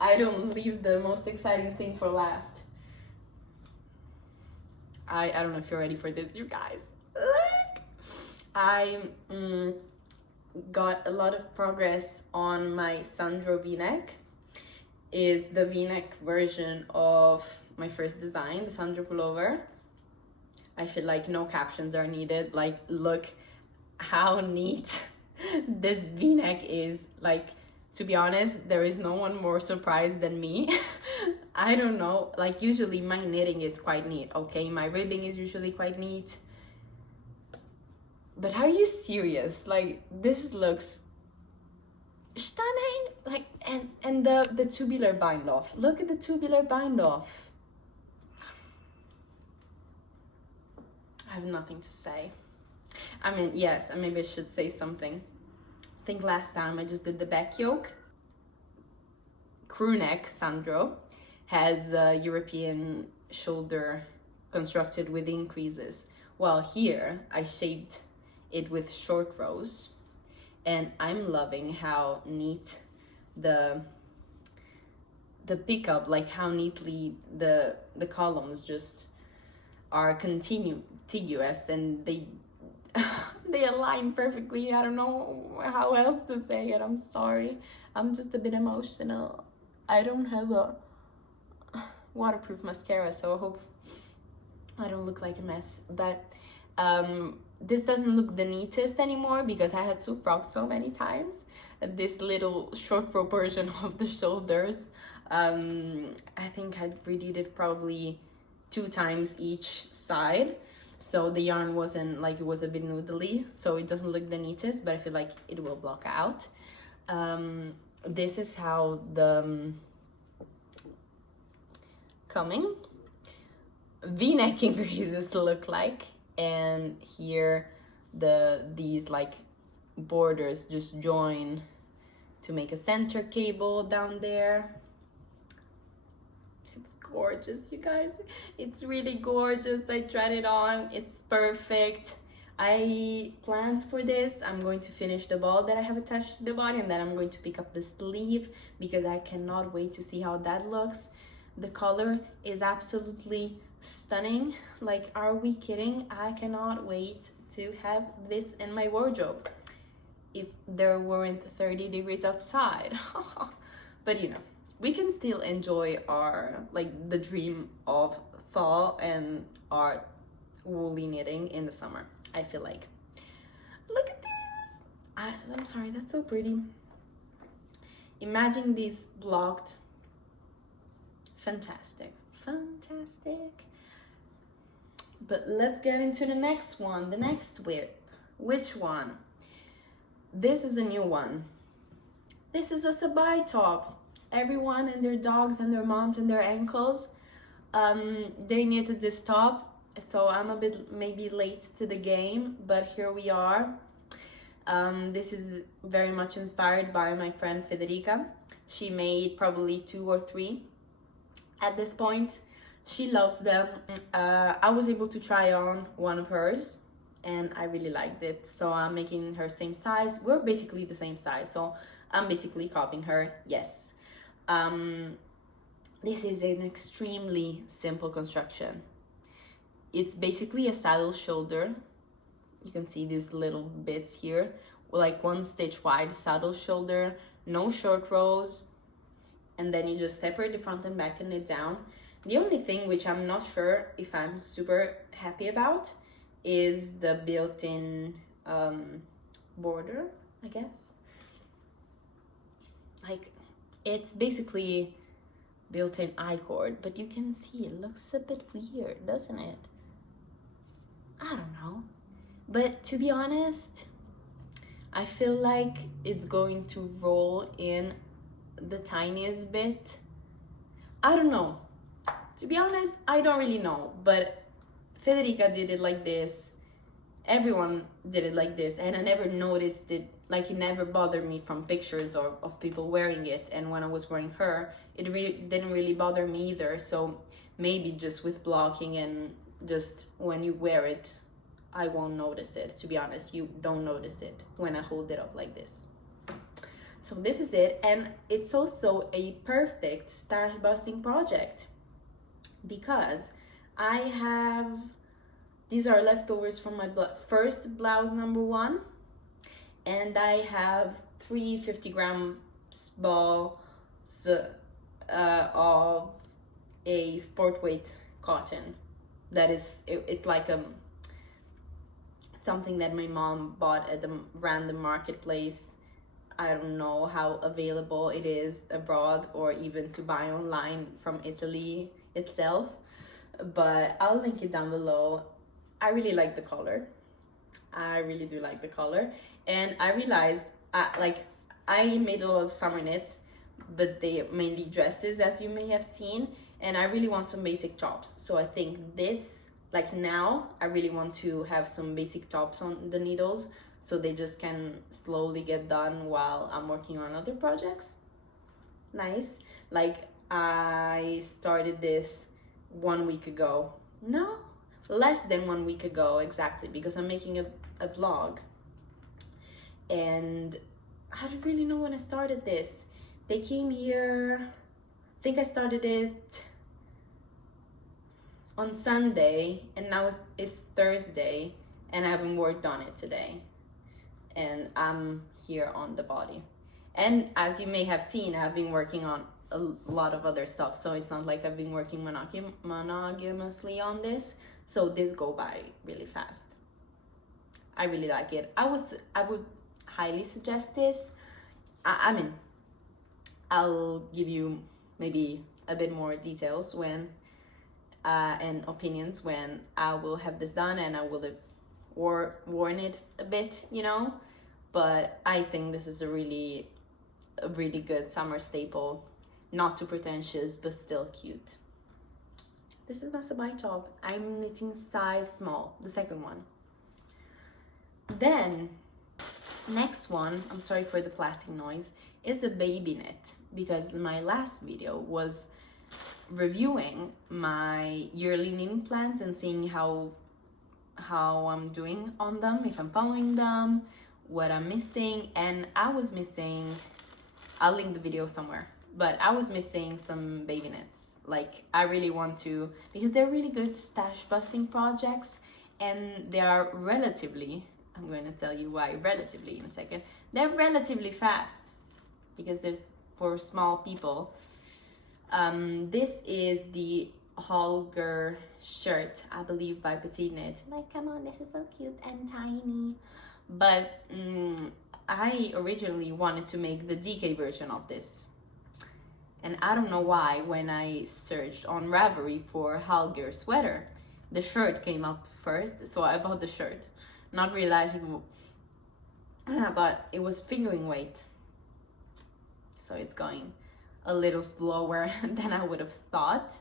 I don't leave the most exciting thing for last. I don't know if you're ready for this, you guys. Look! I got a lot of progress on my Sandro v-neck. Is the v-neck version of my first design, the Sandro pullover. I feel like no captions are needed. Like, look how neat this v-neck is. Like, to be honest, there is no one more surprised than me. I don't know, like, usually my knitting is quite neat, okay? My ribbing is usually quite neat. But are you serious? Like, this looks stunning. Like, and the tubular bind off. Look at the tubular bind off. I have nothing to say. I mean, yes, maybe I should say something. I think last time I just did the back yoke. Crew neck Sandro has a European shoulder constructed with increases, while here I shaped it with short rows, and I'm loving how neat the pickup, like how neatly the columns just are contiguous, and they align perfectly. I don't know how else to say it. I'm sorry, I'm just a bit emotional. I don't have a waterproof mascara, so I hope I don't look like a mess. But this doesn't look the neatest anymore because I had to frog so many times. This little short row version of the shoulders, I think I redid it probably 2 times each side, so the yarn wasn't like, it was a bit noodly, so it doesn't look the neatest, but I feel like it will block out. This is how the coming v-neck increases look like, and here these like borders just join to make a center cable down there. It's gorgeous, you guys. It's really gorgeous. I tried it on, it's perfect. I planned for this. I'm going to finish the ball that I have attached to the body, and then I'm going to pick up the sleeve because I cannot wait to see how that looks. The color is absolutely stunning. Like, are we kidding? I cannot wait to have this in my wardrobe if there weren't 30 degrees outside. But you know, we can still enjoy our, like, the dream of fall and our woolly knitting in the summer, I feel like. Look at this! I'm sorry, that's so pretty. Imagine these blocked. Fantastic, fantastic. But let's get into the next one, the next WIP. Which one? This is a new one. This is a Sabai top. Everyone and their dogs and their moms and their ankles, they knitted this top. So I'm a bit maybe late to the game, but here we are. This is very much inspired by my friend Federica. She made probably 2 or 3 at this point. She loves them. I was able to try on one of hers and I really liked it. So I'm making her same size. We're basically the same size, so I'm basically copying her, yes. This is an extremely simple construction. It's basically a saddle shoulder. You can see these little bits here, like 1 stitch wide saddle shoulder, no short rows, and then you just separate the front and back and knit down. The only thing which I'm not sure if I'm super happy about is the built-in border, I guess. Like, it's basically built-in I-cord, but you can see it looks a bit weird, doesn't it? I don't know. But to be honest, I feel like it's going to roll in the tiniest bit. I don't know. To be honest, I don't really know. But Federica did it like this. Everyone did it like this. And I never noticed it. Like, it never bothered me from pictures or of people wearing it. And when I was wearing her, it really didn't really bother me either. So maybe just with blocking and just when you wear it, I won't notice it. To be honest, you don't notice it when I hold it up like this. So this is it, and it's also a perfect stash busting project because I have, these are leftovers from my first blouse number 1, and I have 3 50-gram balls of a sport weight cotton. That is, it's like a something that my mom bought at the random marketplace. I don't know how available it is abroad or even to buy online from Italy itself, but I'll link it down below. I really like the color. I really do like the color. And I realized, I made a lot of summer knits, but they are mainly dresses, as you may have seen, and I really want some basic tops. So I think this, like now, I really want to have some basic tops on the needles so they just can slowly get done while I'm working on other projects. Nice. Like, I started this 1 week ago. No, less than 1 week ago, exactly, because I'm making a vlog. And I don't really know when I started this. They came here, I think I started it on Sunday, and now it's Thursday, and I haven't worked on it today. And I'm here on the body. And as you may have seen, I've been working on a lot of other stuff, so it's not like I've been working monogamously on this, so this go by really fast. I really like it. I would highly suggest this. I mean, I'll give you maybe a bit more details when and opinions when I will have this done and I will have worn it a bit, you know. But I think this is a really good summer staple. Not too pretentious, but still cute. This is my Sabai top. I'm knitting size small, the second one. Then, next one, I'm sorry for the plastic noise, is a baby knit, because my last video was reviewing my yearly knitting plans and seeing how I'm doing on them, if I'm following them, what I'm missing. And I was missing, I'll link the video somewhere, but I was missing some baby knits, Like, I really want to, because they're really good stash busting projects, and they are relatively, I'm going to tell you why relatively in a second, they're relatively fast, because there's for small people. This is the Holger shirt, I believe, by Petiteknit. Like, come on, this is so cute and tiny. But I originally wanted to make the DK version of this. And I don't know why, when I searched on Ravelry for Holger sweater, the shirt came up first, so I bought the shirt, not realizing, but it was fingering weight. So it's going a little slower than I would have thought,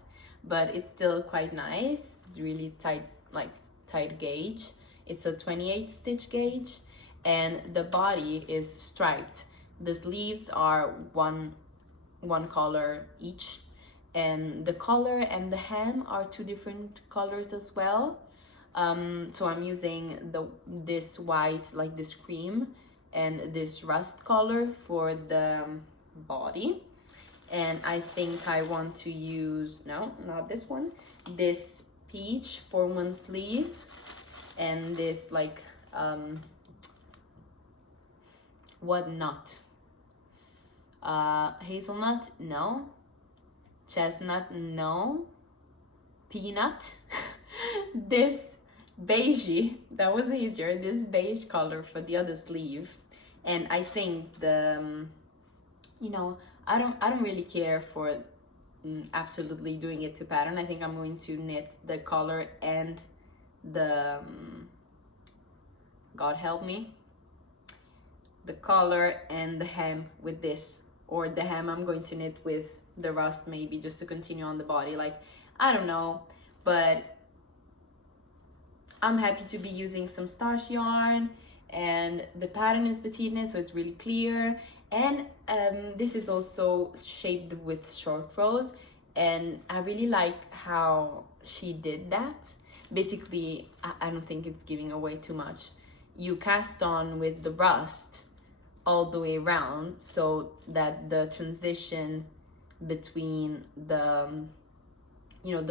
but it's still quite nice. It's really tight, like tight gauge. It's a 28 stitch gauge, and the body is striped. The sleeves are one color each, and the collar and the hem are 2 different colors as well. So I'm using this white, like this cream, and this rust color for the body. And I think I want to use, no, not this one, this peach for one sleeve, and this like what nut? Hazelnut? No. Chestnut? No. Peanut? This beige, that was easier, this beige color for the other sleeve. And I think the you know, I don't really care for absolutely doing it to pattern. I think I'm going to knit the collar and the God help me, the collar and the hem with this, or the hem I'm going to knit with the rust, maybe, just to continue on the body. Like, I don't know, but I'm happy to be using some starch yarn, and the pattern is Petiteknit, so it's really clear. And this is also shaped with short rows, and I really like how she did that. Basically, I don't think it's giving away too much. You cast on with the rust all the way around, so that the transition between the, you know,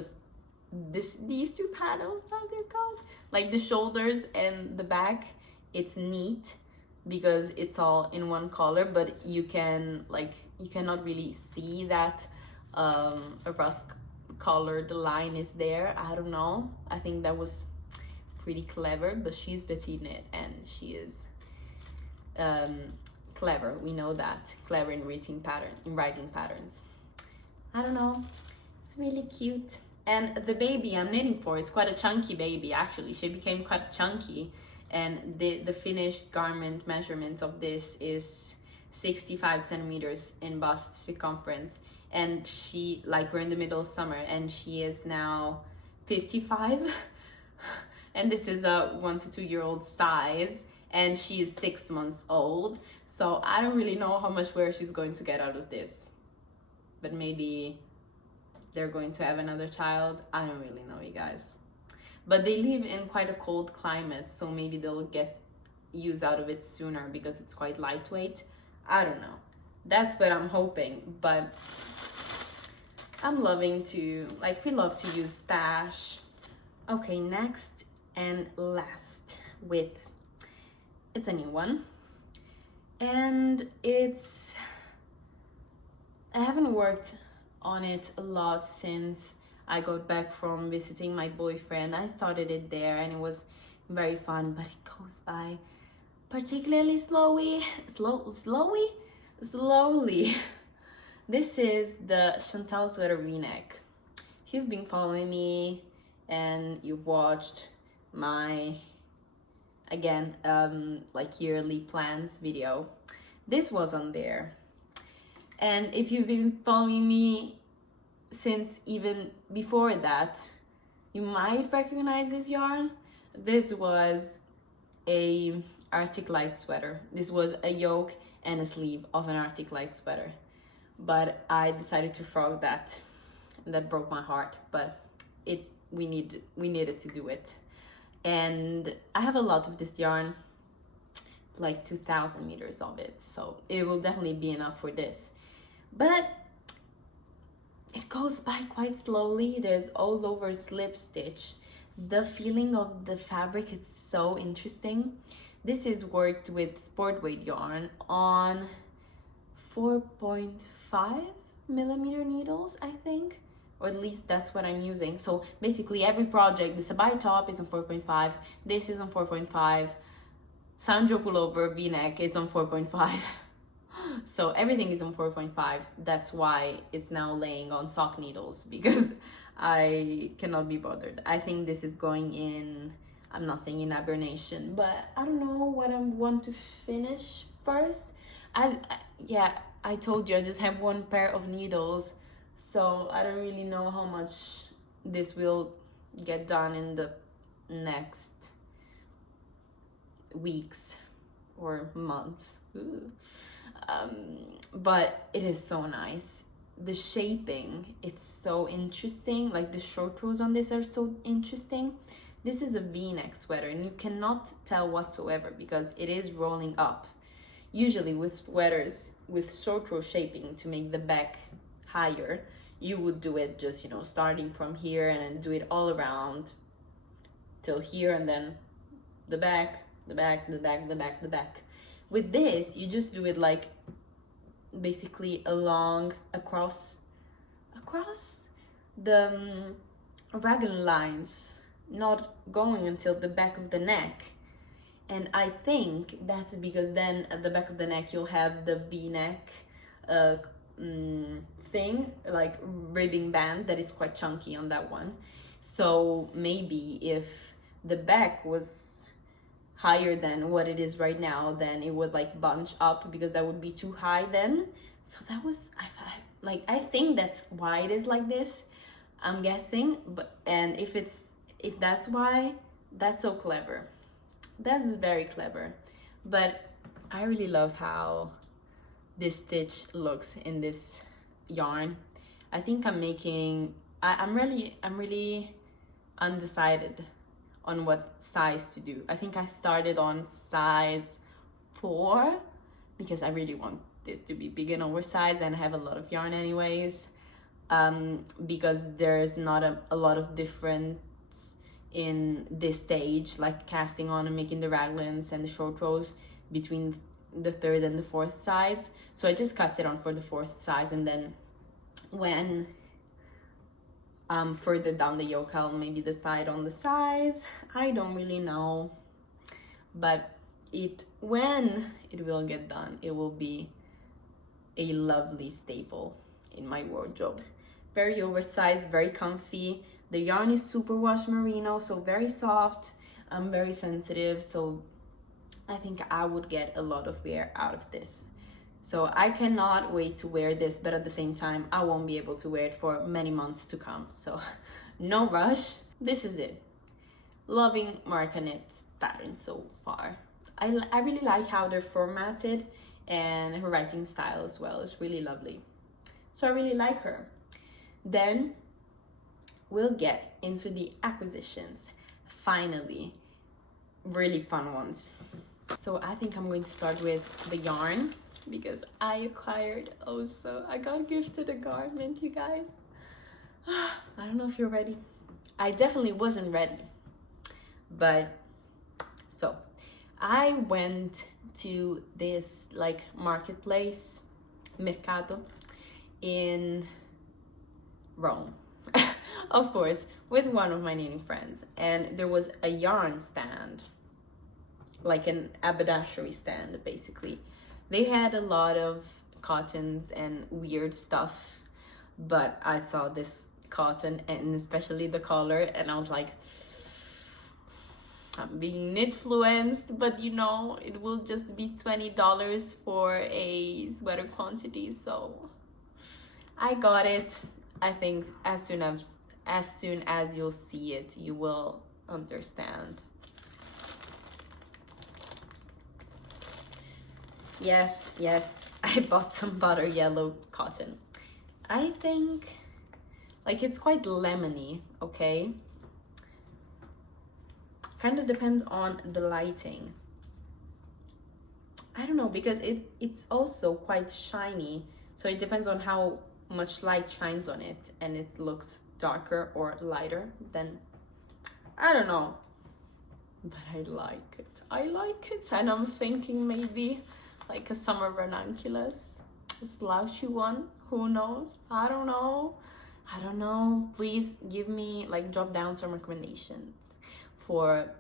these 2 panels, how they're called, like the shoulders and the back, it's neat because it's all in one color, but you cannot really see that a rust colored line is there. I don't know, I think that was pretty clever, but she's Petiteknit and she is clever, we know that, clever in writing patterns. I don't know, it's really cute. And the baby I'm knitting for is quite a chunky baby, actually. She became quite chunky, and the finished garment measurement of this is 65 centimeters in bust circumference. And she, like, we're in the middle of summer, and she is now 55. And this is a 1 to 2 year old size, and she is 6 months old. So I don't really know how much wear she's going to get out of this, but maybe they're going to have another child. I don't really know, you guys. But they live in quite a cold climate, so maybe they'll get use out of it sooner because it's quite lightweight. I don't know. That's what I'm hoping, but I'm loving to, like, we love to use stash. Okay, next and last, WIP. It's a new one, and I haven't worked on it a lot since I got back from visiting my boyfriend. I started it there and it was very fun, but it goes by particularly slowly. This is the Chantal sweater v-neck. If you've been following me and you've watched my, again, like yearly plans video, this was on there. And if you've been following me since even before that, you might recognize this yarn. This was a Arctic Light sweater. This was a yoke and a sleeve of an Arctic Light sweater, but I decided to frog that, and that broke my heart, but we needed to do it. And I have a lot of this yarn, like 2,000 meters of it, so it will definitely be enough for this. But it goes by quite slowly. There's all over slip stitch. The feeling of the fabric is so interesting. This is worked with sport weight yarn on 4.5 millimeter needles, I think, or at least that's what I'm using. So basically every project, the Sabai top is on 4.5, this is on 4.5, Sandro pullover v-neck is on 4.5. So everything is on 4.5. That's why it's now laying on sock needles, because I cannot be bothered. I think this is going in, I'm not saying in hibernation, but I don't know what I want to finish first. I told you I just have one pair of needles, so I don't really know how much this will get done in the next weeks or months. But it is so nice. The shaping, it's so interesting. Like the short rows on this are so interesting. This is a v-neck sweater and you cannot tell whatsoever because it is rolling up. Usually with sweaters with short row shaping, to make the back higher, you would do it just, you know, starting from here and then do it all around till here, and then the back, the back, the back, the back, the back. With this, you just do it like basically across the raglan lines, not going until the back of the neck. And I think that's because then at the back of the neck you'll have the v-neck thing, like ribbing band that is quite chunky on that one. So maybe if the back was higher than what it is right now, then it would like bunch up because that would be too high then. So that was, I think that's why it is like this, I'm guessing. But and if that's why, that's so clever. That's very clever. But I really love how this stitch looks in this yarn. I think I'm really undecided on what size to do. I think I started on size 4 because I really want this to be big and oversized, and I have a lot of yarn anyways, because there's not a lot of difference in this stage, like casting on and making the raglans and the short rows between the 3rd and the 4th size. So I just cast it on for the 4th size, and then when further down the yoke I'll maybe decide on the size. I don't really know, but when it will get done, it will be a lovely staple in my wardrobe. Very oversized, very comfy. The yarn is super wash merino, so very soft. I'm very sensitive, so I think I would get a lot of wear out of this. So I cannot wait to wear this, but at the same time, I won't be able to wear it for many months to come. So no rush. This is it. Loving Moreca Knit patterns so far. I really like how they're formatted, and her writing style as well is really lovely. So I really like her. Then we'll get into the acquisitions. Finally, really fun ones. So I think I'm going to start with the yarn, because I got gifted a garment, you guys. I don't know if you're ready. I definitely wasn't ready. But so I went to this like marketplace, Mercato, in Rome. Of course, with one of my knitting friends, and there was a yarn stand, like an haberdashery stand basically. They had a lot of cottons and weird stuff, but I saw this cotton and especially the color, and I was like, I'm being knit-fluenced, but you know, it will just be $20 for a sweater quantity, so I got it. I think as soon as you'll see it, you will understand. Yes, I bought some butter yellow cotton. I think, like, it's quite lemony, okay? Kind of depends on the lighting. I don't know, because it's also quite shiny, so it depends on how much light shines on it and it looks darker or lighter, then I don't know, but I like it. And I'm thinking maybe like a summer ranunculus, a slouchy one, who knows? I don't know. Please give me, like, drop down some recommendations for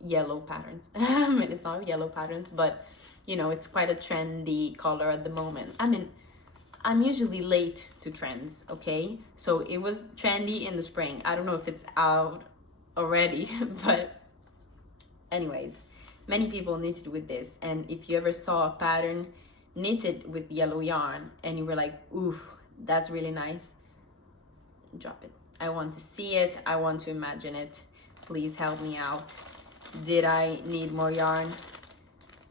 yellow patterns. I mean, it's not yellow patterns, but you know, it's quite a trendy color at the moment. I mean, I'm usually late to trends, okay? So it was trendy in the spring. I don't know if it's out already, but anyways, many people knitted with this. And if you ever saw a pattern knitted with yellow yarn and you were like, ooh, that's really nice, drop it. I want to see it. I want to imagine it. Please help me out. Did I need more yarn?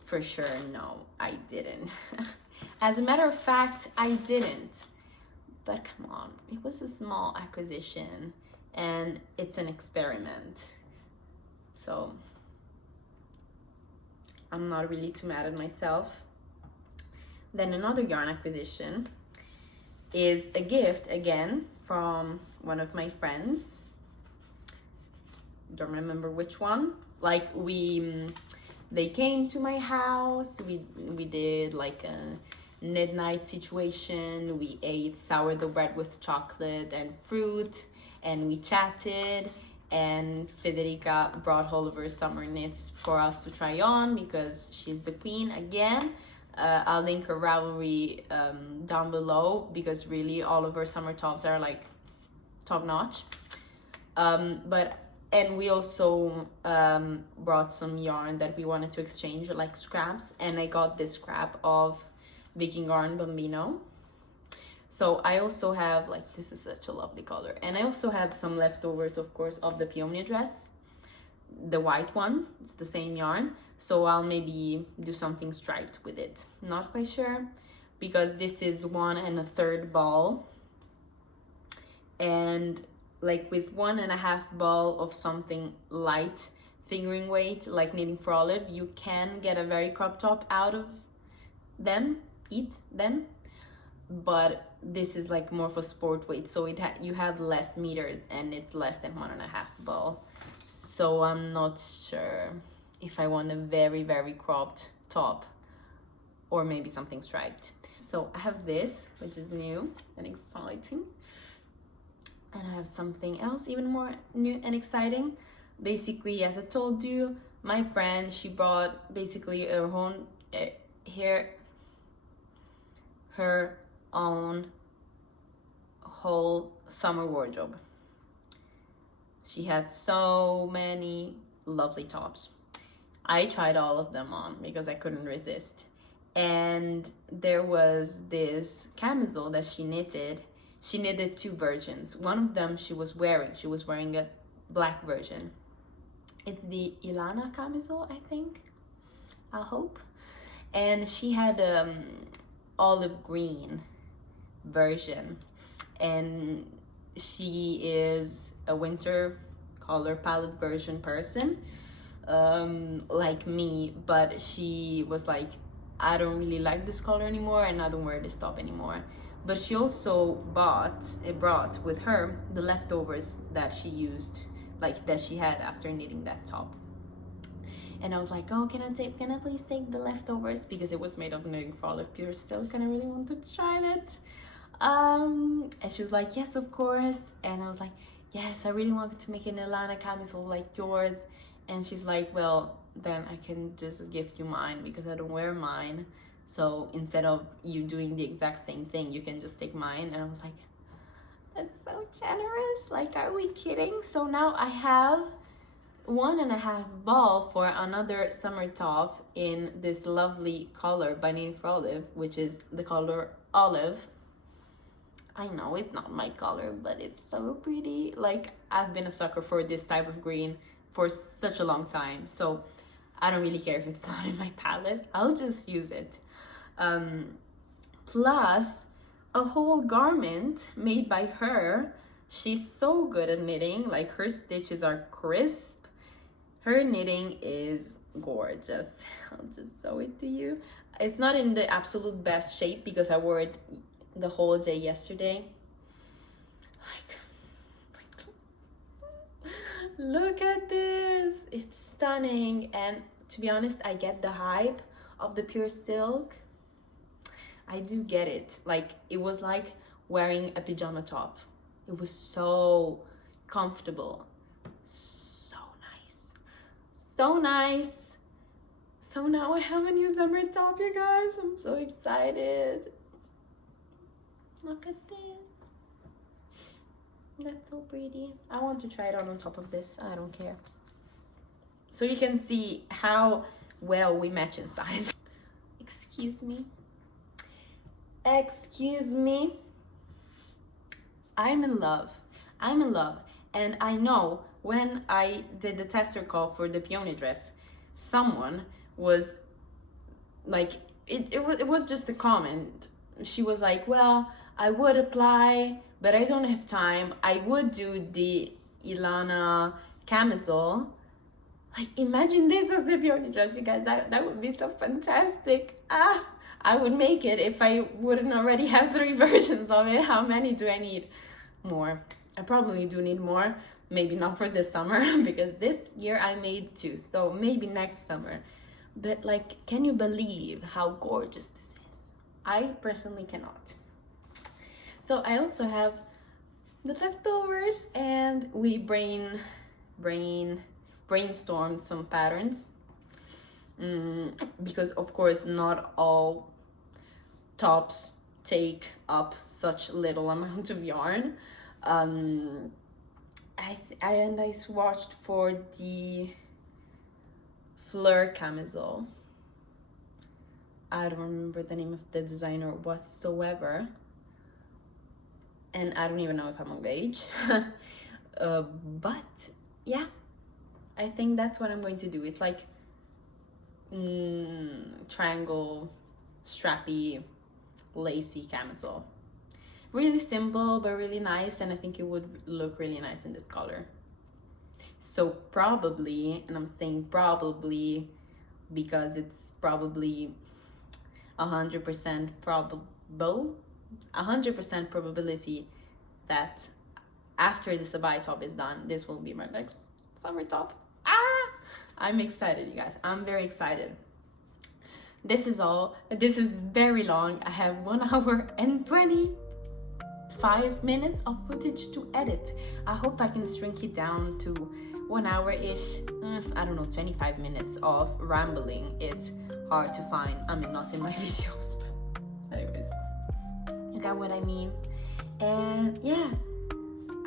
For sure, no, I didn't. As a matter of fact, I didn't. But come on, it was a small acquisition and it's an experiment. So I'm not really too mad at myself. Then another yarn acquisition is a gift, again, from one of my friends. Don't remember which one. Like, they came to my house, we did like a knit night situation, we ate sourdough bread with chocolate and fruit, and we chatted, and Federica brought all of her summer knits for us to try on because she's the queen again. I'll link her Ravelry down below because really all of her summer tops are like top notch. And we also brought some yarn that we wanted to exchange, like scraps, and I got this scrap of Viking Yarn Bambino. So I also have, like, this is such a lovely color, and I also have some leftovers, of course, of the Peonia dress, the white one. It's the same yarn, so I'll maybe do something striped with it. Not quite sure, because this is 1 1/3 ball, and like with 1 1/2 ball of something light fingering weight, like knitting for Olive, you can get a very crop top out of them, but this is like more for sport weight, so you have less meters and it's less than 1 1/2 ball. So I'm not sure if I want a very, very cropped top or maybe something striped. So I have this, which is new and exciting. And I have something else even more new and exciting. Basically, as I told you, my friend, she brought basically her own whole summer wardrobe. She had so many lovely tops. I tried all of them on because I couldn't resist. And there was this camisole that she knitted. She knitted 2 versions. One of them she was wearing a black version. It's the Ilana camisole, I think. I hope. And she had olive green version. And she is a winter color palette version person, like me. But she was like, I don't really like this color anymore and I don't wear this top anymore. But she also brought with her the leftovers that she used, like that she had after knitting that top. And I was like, oh, can I please take the leftovers? Because it was made of knitting for Olive pure silk and I really want to try that. And she was like, yes, of course. And I was like, yes, I really wanted to make an Ilana camisole like yours. And she's like, well, then I can just gift you mine because I don't wear mine. So instead of you doing the exact same thing, you can just take mine. And I was like, that's so generous. Like, are we kidding? So now I have 1 1/2 ball for another summer top in this lovely color by Knitting for Olive, which is the color Olive. I know it's not my color, but it's so pretty. Like, I've been a sucker for this type of green for such a long time. So I don't really care if it's not in my palette. I'll just use it. Plus a whole garment made by her. She's so good at knitting. Like, her stitches are crisp. Her knitting is gorgeous. I'll just show it to you. It's not in the absolute best shape because I wore it the whole day yesterday. Look at this, it's stunning. And to be honest, I get the hype of the pure silk. I do get it. Like, it was like wearing a pajama top. It was so comfortable, so nice, so nice. So now I have a new summer top, you guys. I'm so excited. Look at this. That's so pretty. I want to try it on top of this. I don't care. So you can see how well we match in size. Excuse me. Excuse me. I'm in love. I'm in love. And I know when I did the tester call for the Peonia dress, someone was like, it was just a comment. She was like, well, I would apply, but I don't have time. I would do the Ilana camisole. Like, imagine this as the Peonia dress, you guys. That would be so fantastic. I would make it if I wouldn't already have 3 versions of it. How many do I need? More. I probably do need more. Maybe not for this summer, because this year I made 2. So maybe next summer. But like, can you believe how gorgeous this is? I personally cannot. So I also have the leftovers, and we brainstormed some patterns. Because of course not all tops take up such little amount of yarn. I swatched for the Müller camisole. I don't remember the name of the designer whatsoever, and I don't even know if I'm engaged. But yeah, I think that's what I'm going to do. It's like triangle strappy lacy camisole. Really simple but really nice, and I think it would look really nice in this color. So probably, and I'm saying probably because it's probably 100% probable, 100% probability that after the Sabai top is done, this will be my next summer top. I'm excited, you guys. I'm very excited. This is all. This is very long. I have 1 hour and 25 minutes of footage to edit. I hope I can shrink it down to 1 hour-ish. I don't know, 25 minutes of rambling. It's hard to find. I mean, not in my videos, but anyways, you got what I mean. And yeah,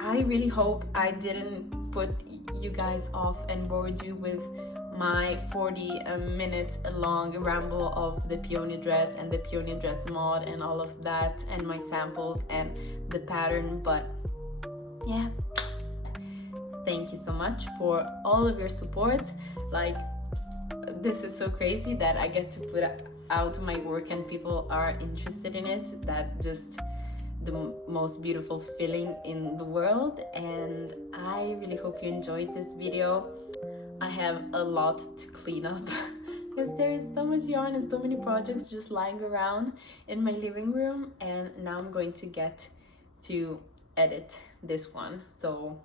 I really hope I didn't put you guys off and bored you with my 40 minutes long ramble of the Peonia dress and the Peonia dress mod and all of that, and my samples and the pattern. But yeah, thank you so much for all of your support. Like, this is so crazy that I get to put out my work and people are interested in it. That just the most beautiful feeling in the world. And I really hope you enjoyed this video. I have a lot to clean up because there is so much yarn and so many projects just lying around in my living room, and now I'm going to get to edit this one. So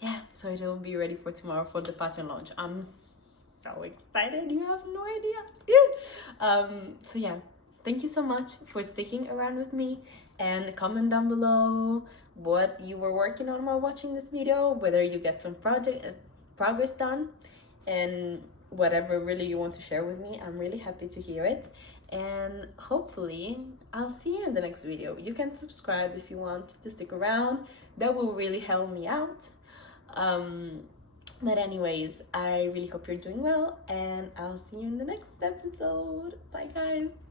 yeah, so it will be ready for tomorrow for the pattern launch. I'm so excited, you have no idea. So yeah, thank you so much for sticking around with me, and comment down below what you were working on while watching this video, whether you get some progress done, and whatever really you want to share with me. I'm really happy to hear it, and hopefully I'll see you in the next video. You can subscribe if you want to stick around. That will really help me out. But anyways, I really hope you're doing well, and I'll see you in the next episode. Bye guys.